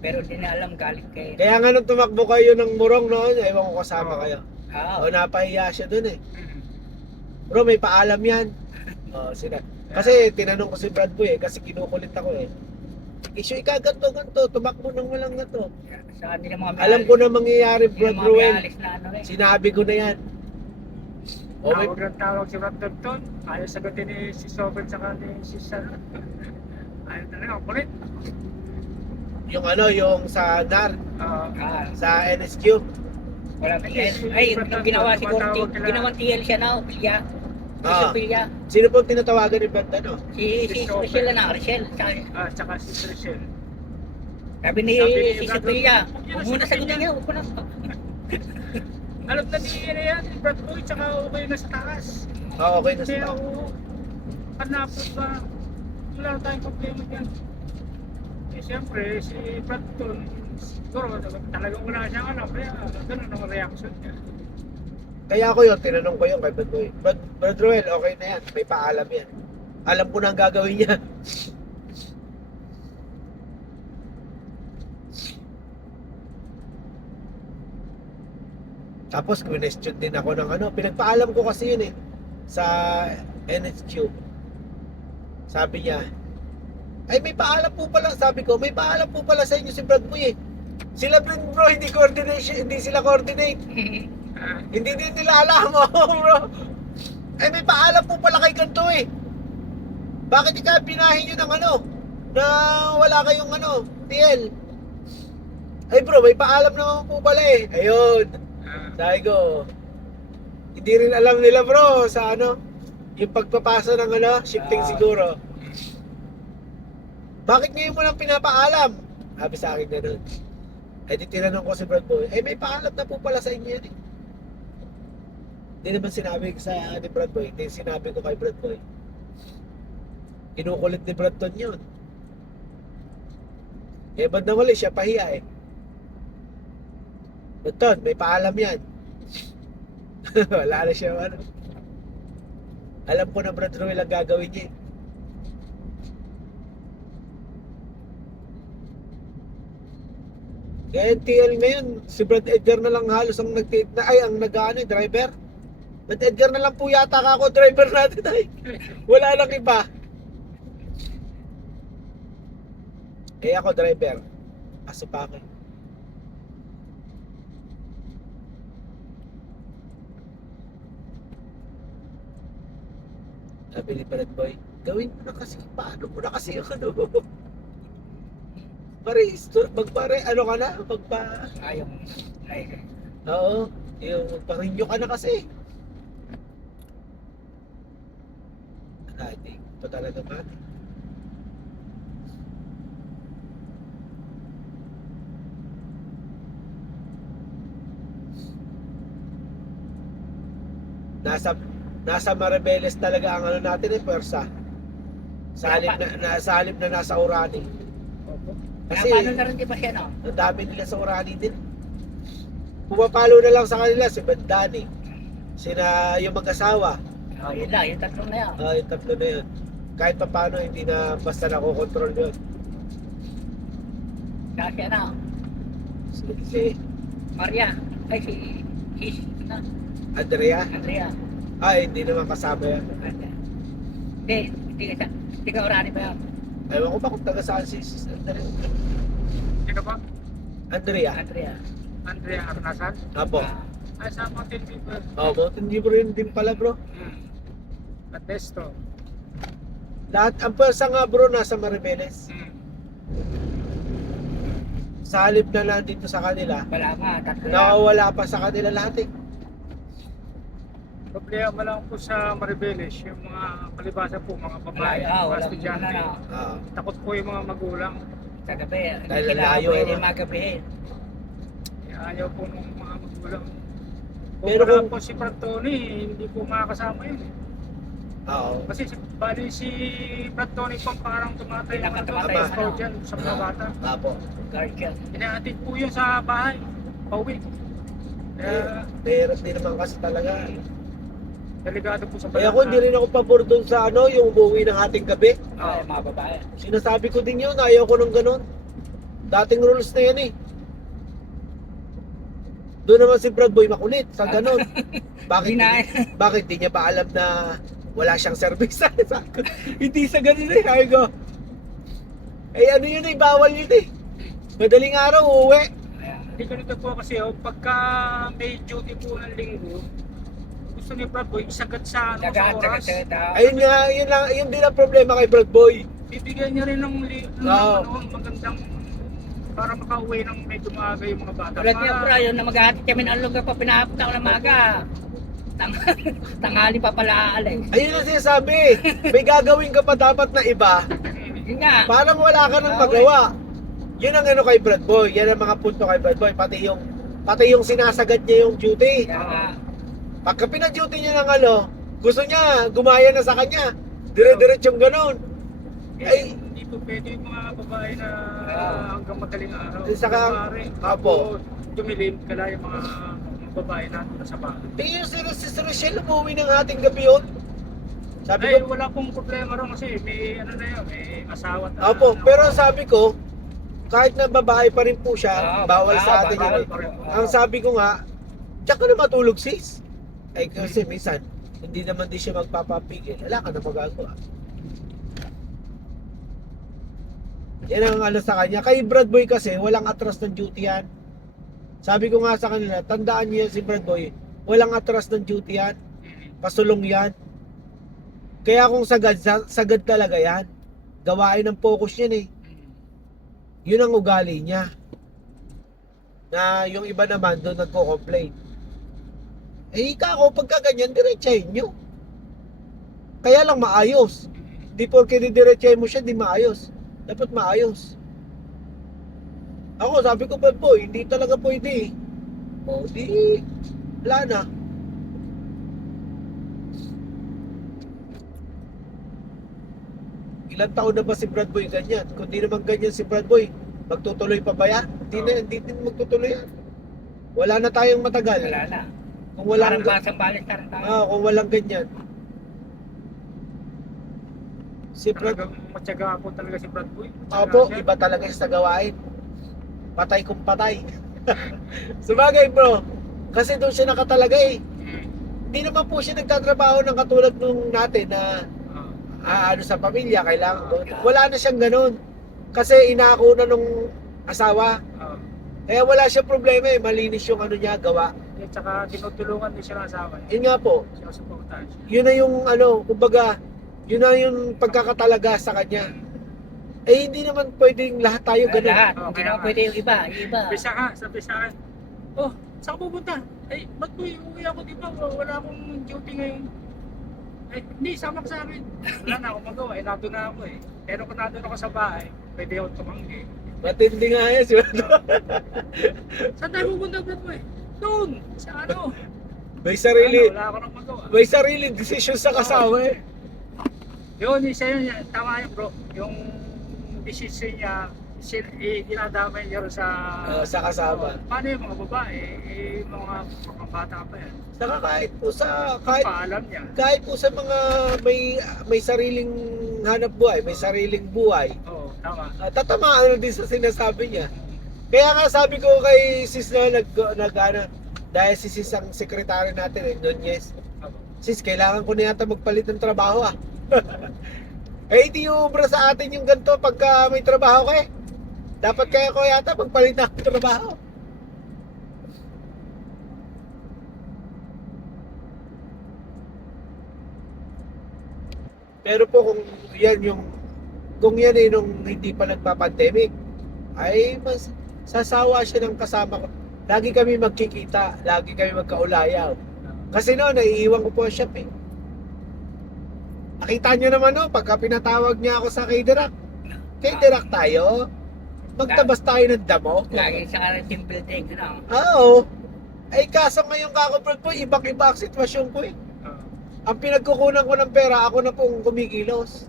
Pero hindi na alam galing kay... Kaya nga nung tumakbo kayo ng Murong noon, ewan ko kasama Oo. kayo. Oo. Napahiya siya dun eh. Bro, may paalam yan. Kasi tinanong ko si Brad Boy kasi kinukulit ako eh. Issue ikaganto, tumakbo nang walang na to. Sa hindi na mga Alam ko na mangyayari, hindi Brad na mga Ruel. miyalis na ano eh. Sinabi ko na yan. Tawag ng tawag si Brad Tonton. Ayaw sagutin ni si Sobel sa ni si Sana. Ayaw talaga, kulit. Yung ano, yung sa NAR, Ah, sa NSQ. walang TL. Ay, nung ginawa siguro, ginawang TL siya na, Pilya. Ah. Pilya. Sino po tinatawagan ni Brad ano? Si Rochelle na, Rochelle. Tsaka si Trisel. Sabi ni Sabi ni si Brad, Pilya, huwag huwag yun mo na na sagutin niya, huwag mo na. Alam na ni yan, ni Brad Boy, tsaka okay na sa taas. Ah, okay na Kasi sila. ako, hanapot ba, wala tayong problema dyan. Eh siyempre, si Brad Ton, siguro talagang wala siyang alam, kaya ganun ang reaction niya. Kaya ako yun, tinanong ko yun kay Brad Boy. Brad Roel, okay na yan. May paalam yan. Alam ko na ang gagawin niya. Tapos question din ako ng ano. Pinagpaalam ko kasi yun eh. Sa NHQ. Sabi niya, ay may paalam po pala. Sabi ko, may paalam po pala sa inyo si Brad Boy eh. Sila bro, hindi sila coordinate. Hindi din nila alam mo, bro. Ay, may paalam po pala kay ganito eh. Bakit ika binahin nyo ng ano? Na wala kayong ano, TL. Ay bro, may paalam naman po pala eh. Ayun. Sabi ko, hindi rin alam nila bro sa ano, yung pagpapasa ng ano, shifting siguro. Bakit ngayon mo lang pinapaalam? Sabi sa akin ganun. Ay di tinanong ko si Brad Boy, ay may paalam na po pala sa inyo yan eh. Hindi naman sinabi ko sa ni Brad Boy, hindi sinabi ko kay Brad Boy. Kinukulit ni Brad Ton yun. Eh, ba't na wala siya pahiya eh. Brad Ton, may paalam yan. Wala na siya ano. Alam ko na Brad Roy lang gagawin niya eh. Kaya yung TL ngayon, si Brad Edgar na lang halos ang nag-ano, driver. Brad Edgar na lang po yata ako driver natin ay. Wala lang iba. Eh ako driver. Aso pa ako. Sabi ni Brad Boy, gawin mo na kasi, paano mo na kasi yung ano. Magpare, ano ka na? Ayaw. Oo, yung magparinyo ka na kasi. Hindi pa talaga ba? Nasa Maribeles talaga ang ano natin eh, pwersa. Sa halip na nasa Orani. Kasi Paano na rin di ba siya, no? ang dami nila sa Orani din. Pumapalo na lang sa kanila si Bandani. Sina yung mag-asawa. Oh, yun lang, yung tatlong na yan. Yung tatlo na yun. Kahit pa paano hindi na basta nakokontrol yun. Kasi ano, Si Maria, ay si Andrea. Andrea. Ay, hindi naman kasama yan. Hindi ka orani ba yan? Ewan ko ba kung taga saan si Andrea? Sino ba? Andrea. Andrea. Andrea Arnasan? Apo. Ay, sa Mountain People. Mountain View rin din pala bro. At Besto. Lahat, ang pwersa nga bro nasa Maribeles. Sa halip na nandito sa kanila, Wala nga, tatlo lang. nakawala pa sa kanila lahat eh. Problema lang po sa Maribeles, yung mga palibasa po, mga babae, mga Wala estudyante. na. Ah, Takot po yung mga magulang. Sa gabi, hindi Dahil sila layo, pwede no? magabihin. Kaya ayaw po ng mga magulang. Kung Pero wala kung- po si Pratoni, hindi po makakasama yun. oo. Kasi bali si Pratoni po parang tumatay yung Pinakatumatay yung scout ano. dyan sa mga bata. Apo. Guardian. Inaatid po yun sa bahay, pauwi. Kaya Pero hindi naman kasi talaga. delikado po sa Kaya ako hindi rin ako pabor doon sa ano, yung umuwi ng ating gabi. Ay, mga babae. Sinasabi ko din yun, ayaw ko ng ganun. Dating rules na yan eh. Doon naman si Brad Boy makulit sa ganun. Bakit bakit di niya pa alam na wala siyang service? Sabi ko, hindi sa ganun eh. Sabi ko, eh ano yun eh, bawal yun eh. Madaling araw, uuwi. Hindi ko nito po kasi pagka may duty po ng linggo, gusto ni Brad Boy isagat sa, ano, sa oras. Ayun nga, yun din ang problema kay Brad Boy. bibigyan niya rin ng Oo. magandang para makauwi ng medyo maaga yung mga bata. Tulad niya, bro, yun na maghahatid kami ng lugar pa, pinapunta ko ng maga. Tanghali pa pala aalis. Ayun ang sinasabi. May gagawin ka pa dapat na iba. Yun nga. Parang wala ka nang magawa. Yun ang ano kay Brad Boy. Yan ang mga punto kay Brad Boy. Pati yung sinasagad niya yung duty. Kaya nga, Pagka pina-duty niya ng ano, gusto niya, gumaya na sa kanya. Dire-diretsong ganon. Ay, Hindi po pwede yung mga babae na hanggang madaling araw. Saka, Pare, apo. dumilim kala yung mga babae na sa bahay. tingin si Rochelle umuwi ng ating gabi yun. Sabi Ay, ko, wala pong problema ron kasi may ano na yun, may asawa at Opo, pero sabi ko, kahit na babae pa rin po siya, bawal sa atin bawal yun. pa rin po. Ang sabi ko nga, diyan ka na matulog sis. Ay kasi minsan, hindi naman din siya magpapapigil. Wala ka na magagawa. Yan ang ano sa kanya. Kay Brad Boy kasi, walang atras ng duty yan. Sabi ko nga sa kanila, tandaan niyo si Brad Boy, walang atras ng duty yan. Pasulong yan. Kaya kung sagad talaga yan. Gawain ng focus yan eh. Yun ang ugali niya. Na yung iba naman doon nagko-complain. Eh ako pagka ganyan, diretsahin nyo. Kaya lang maayos. Di porke didiretsahin mo siya, di maayos. Dapat maayos. Ako sabi ko, Brad Boy, hindi talaga pwede eh. O di, wala na. Ilang taon na ba si Brad Boy ganyan? Kung di naman ganyan si Brad Boy, magtutuloy pa ba yan? Hindi din magtutuloy yan. Wala na tayong matagal. wala na. Kung walang, Parang basang balis na rin tayo. kung walang ganyan. Si Brad, Talagang matyaga po talaga si Brad Boy. opo, iba talaga sa gawain. Patay kung patay. Sabagay bro, kasi doon siya nakatalaga eh. Hindi naman po siya nagtatrabaho ng katulad nung natin na ano sa pamilya, kailangan doon. Wala na siyang ganun. Kasi inaako na nung asawa. Kaya wala siyang problema eh, malinis yung ano niya, gawa. At saka tinutulungan din siya ng asawa. Yun nga po, Sinusuportahan siya. yun na yung ano, kumbaga, yun na yung pagkakatalaga sa kanya. Eh hindi naman pwedeng lahat tayo ganun. Lahat. Oo, Hindi kaya naman nga. pwede yung iba. Yung iba. Bisa ka, sabi sa akin, oh, saan ka pupunta? Ay, ba't ko uwi ako dito? Wala akong duty ngayon. Ay, hindi, sama ka sa akin. Wala na akong magawa, eh, nandun na ako eh. Pero kung nandun ako sa bahay, pwede ako tumanggi. Matindi nga yan, si Saan tayo pupunta, Brad Boy? Doon, sa ano? May sarili, Wala ako nang magawa. may sarili decision sa kasama eh. Yun, isa yun, tama yun bro. Yung decision niya, dinadamay niya rin Sa kasama. Paano yung mga babae? Eh, mga bata pa yan. Saka kahit po Paalam niya. kahit po sa mga may sariling hanap buhay, may sariling buhay, Oo, tama. tatamaan na din sa sinasabi niya. Kaya nga sabi ko kay sis na dahil si sis ang sekretary natin, Nunez, sis, kailangan ko na yata magpalit ng trabaho ah. Eh, hindi ubra sa atin yung ganito pagka may trabaho ka eh. Dapat kaya ko yata magpalit na ng trabaho. Pero po kung yan eh nung hindi pa nagpa-pandemic, ay mas sasawa siya ng kasama ko. Lagi kami magkikita, lagi kami magkaulayaw. Kasi noon, naiiwan ko po ang shop eh. Nakita nyo naman no, pagka pinatawag niya ako sa K-Dirac. K-Dirac tayo, magtabas tayo ng damo. Lagi sa team building. Ano? Oo. Ay kaso ngayon Brad Boy, ibang-iba ang sitwasyon ko eh. Ang pinagkukunan ko ng pera, ako na pong kumikilos.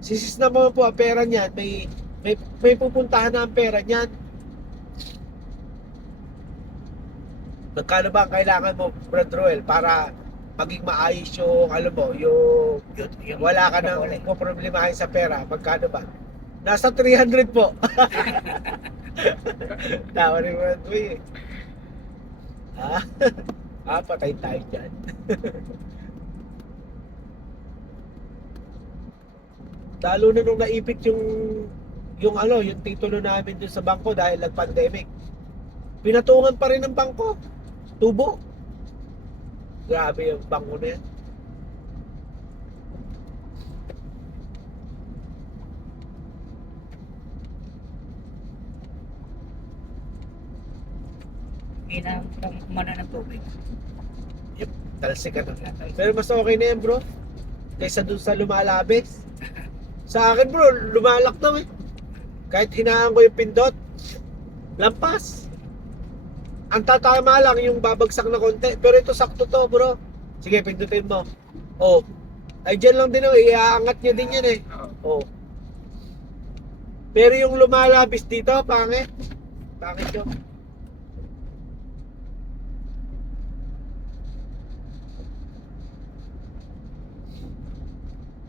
Sisis naman po ang pera niyan, may pupuntahan na ang pera niyan. Magkano ba ang kailangan mo, Brad Roel, para maging maayos yung, alam mo, yung wala ka nang problemahin sa pera, magkano ba? Nasa 300 po. Tawa ni Brad Roel. Patay tayo dyan. Lalo na nung naipit yung titulo namin dun sa bangko dahil nag-pandemic. Pinatungan pa rin ng bangko. Tubo. Grabe yung bangko na yan. hindi na kumana ng tubig. Talsik ka na. Pero mas okay na yan bro. Kaysa dun sa lumalabis. Sa akin bro, lumalak daw eh. Kahit hinaan ko yung pindot, lampas. Ang tatama lang yung babagsak na konti. Pero ito sakto to bro. Sige, pindutin mo. Oh. Ay dyan lang din oh, iaangat nyo din yan eh. Oo. Oh. Pero yung lumalabis dito, pangit. Pangit yun.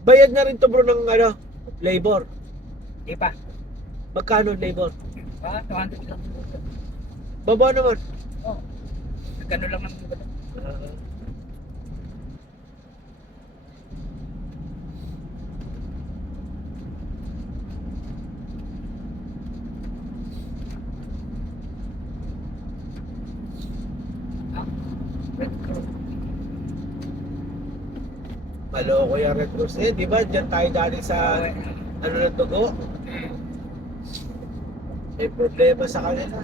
Bayad na rin to bro ng ano, labor. Di pa. Magkano labor? 200 lang. Baba naman. Oo. Gano'n lang naman ba? Maloko yung Red Cross eh, di ba? Diyan tayo dali sa ano na dugo. May problema sa kanila.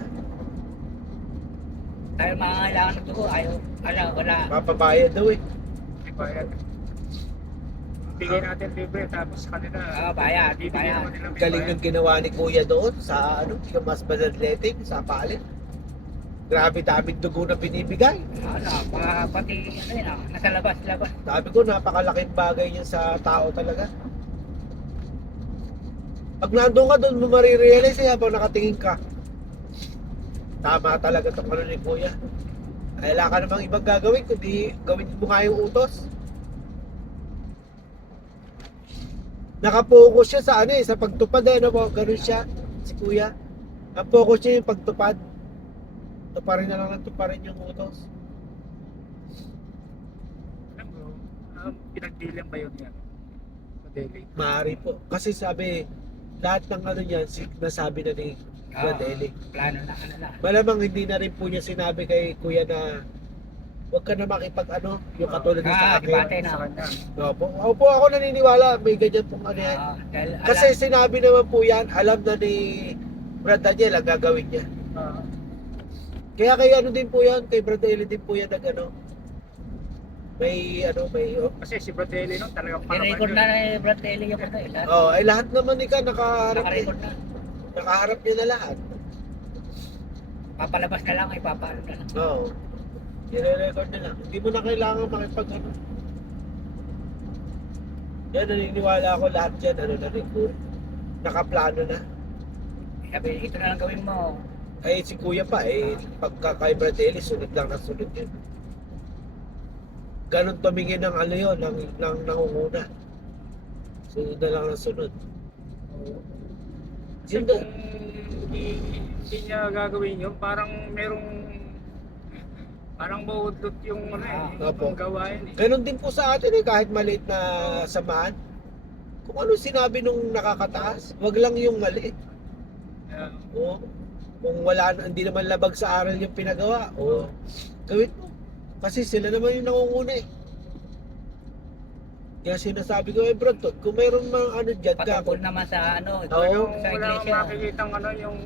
Tayo makakailangan ng dugo. Ayaw. Wala. Papabayad daw eh. Di ba yan? Bigay natin libre tapos sa kanila. Bayad. Bibigyan Bayad. naman nila may Galing bayad. yung ginawa ni Kuya doon sa ano, yung mas banadleting sa palin. Grabe daming dugo na binibigay. Pati ano yun, nasa labas. Sabi ko, napakalaking bagay niya sa tao talaga. Pag nandun ka doon, mo marirealize eh, habang nakatingin ka. Tama talaga itong ano ni Kuya. Wala ka namang ibang gagawin, kundi gawin mo nga yung utos. Nakapokus siya sa ano eh, sa pagtupad eh, ano po, ganun siya, si Kuya. Ang focus niya yung pagtupad. Tuparin na lang ng tuparin yung utos. Alam mo, pinagdilang ba yun yan? Sa Delhi? Maaari po. Kasi sabi, lahat ng ano niyan, nasabi na ni Kuya Deli. Plano na ano na. Malamang hindi na rin po niya sinabi kay Kuya na huwag ka na makipag ano, yung katulad ng sa debate akin. na. Sa kanya. Opo, ako naniniwala, may ganyan pong ano yan. Dahil Kasi sinabi naman po yan, alam na ni Brad Daniel ang gagawin niya. Kaya kay ano din po yan, kay Brad Daniel din po yan nag ano, may Kasi si Bratelli no, talagang nirecord na ni Brad Telly yung ano eh. ay lahat naman ika nakaharap Nakarecord na. nakaharap niya na lahat. Papalabas na lang, ipapaano na lang. Oo. I-record na lang. Hindi mo na kailangan makipag ano. Yan, naniniwala ako lahat yan, ano na rin po. Nakaplano na. Sabi, ito na lang gawin mo. Ay, si Kuya pa, pagka kay Bratelli, sunod lang na sunod yun. Ganon tumingin ng ano yun, ng nangunguna. Sunod na lang na sunod. Kasi Yun kung hindi niya gagawin yun, parang maudlot yung ano Opo. yung gawain eh. Ganon din po sa atin kahit maliit na samahan. Kung ano sinabi nung nakakataas, wag lang yung mali. Oo. Kung wala, hindi naman labag sa aral yung pinagawa, gawin mo. Kasi sila naman yung nangunguna eh. Kaya sinasabi ko, bro, kung mayroon mga ano dyan ka, Patungkol naman sa ano, Oo. sa Wala kang iglesia. makikitang ano yung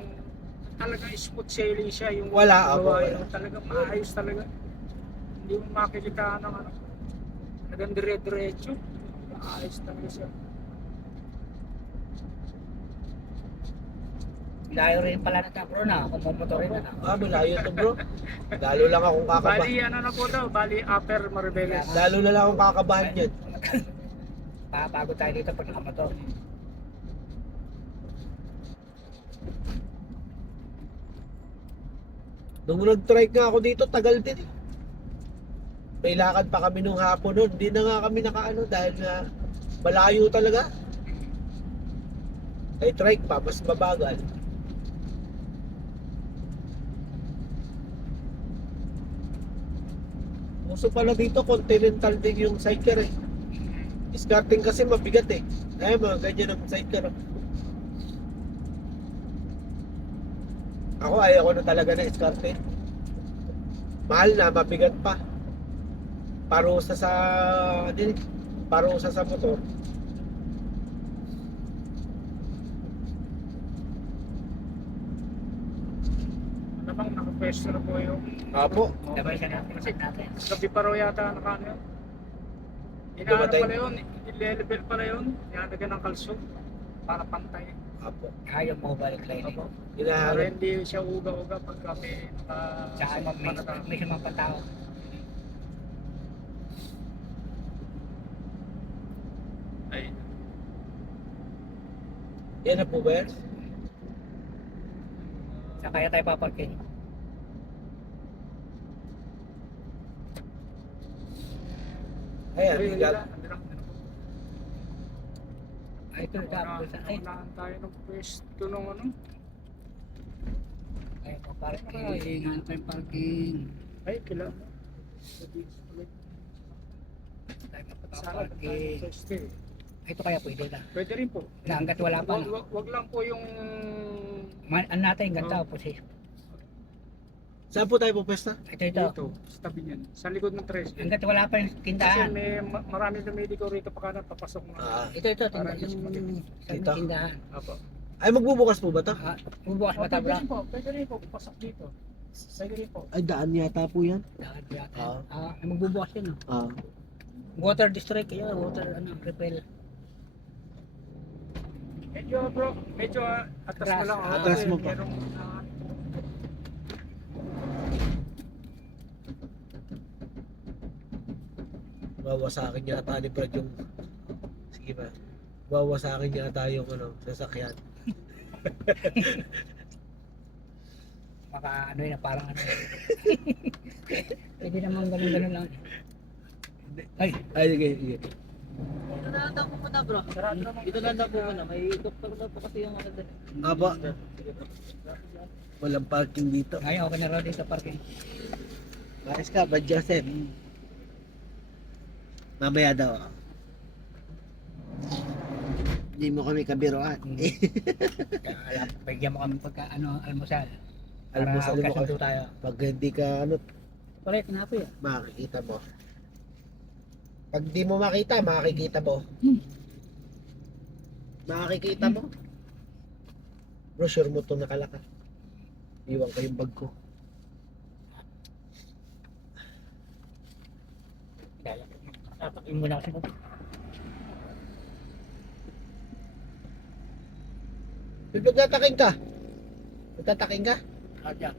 talagang smooth sailing siya yung Wala, opo, gawain wala. mo, talagang maayos talaga. Hindi mo makikita ng ano. Talagang dire-diretso. Maayos talaga siya. Layo rin pala na bro na, kung mumotorin na. malayo to bro. Lalo lang akong kakabahan. Bali ano na po daw, bali Upper Maribeles. Lalo na lang akong kakabahan yan. Papagod tayo dito pag nakamotor. Nung nag-trike nga ako dito, tagal din eh. May lakad pa kami nung hapon nun. Hindi na nga kami nakaano dahil nga malayo talaga. Ay trike pa, mas mabagal. Uso pala dito, continental din yung sidecar eh. Starting kasi mabigat eh. Ay, mga ganyan ang sidecar. Ako ayaw ko na talaga na escarte. Mahal na, mabigat pa. Parusa sa parusa sa motor. Ano bang pwesto na po yung... Apo. Sabay siya natin. Kasi natin. Gabi pa raw yata nakano yun. Inaano Dumating. pala yun, i-level pala yun. Ilalagyan ng kalso para pantay. Apo. Ayaw mobile clinic. Para Hinahanap. hindi siya uga-uga pag kami Tsaka may sumang patao. Ay, Yan na po ba yan? Sa kaya tayo paparking. Ayan, ay, higal. Ay, ito tapos. Ay, Unahan tayo ng pwesto ng ano. ay, paparking. Ano pa yung parking? Ay, kailan. Tayo Sana paparking. pwesto eh. Ito kaya pwede na. Pwede rin po. Na hanggat wala pa. No? Wag lang po yung... Ano natin, ganda po si. Saan po tayo pupesta? Ito. Dito, sa tabi niyan. Sa likod ng tres. Hanggat wala pa yung Kasi tindahan. may maraming dumidiko rito pa kanan, papasok na. Ah. Ito, Para tindahan. hindi Sa Dito? tindahan. Apo. Ay, magbubukas po ba to? Bubukas Oh, mata bra. pwede rin po, pasok dito. Pwede rin po. Ay, daan yata po yan. Dahan yata. Ah. Magbubukas yun. No? Ah. Water district kaya water refill. Medyo bro, medyo atas mo lang. Atras. Atras mo pa. Merong, Bawa sa akin yata ni Brad yung... Sige ba? Bawa sa akin yata yung ano, sasakyan. Baka ano yun, parang ano. Pwede naman ganun lang. Ay, Ay, sige, sige. Dito na lang daw po muna bro. Dito na lang daw po muna. May doktor daw po kasi yung ano doon. Aba. Walang parking dito. ngayon okay na raw dito sa parking. Maris ka, Brad Joseph. Mamaya daw. Hindi mo kami kabiroan. Kaya bigyan mo kami pagka ano, almusal. Para Almusal mo magkasundo kasi. tayo. Pag hindi ka ano, Pare, kinapo yan. makikita mo. Pag di mo makita, makikita mo. Makikita mo. Bro, sure mo ito nakalaka. Iwan ko yung bag ko. Dapat yung muna kasi po. Nagtataking ka? Nagtataking ka? Kaya.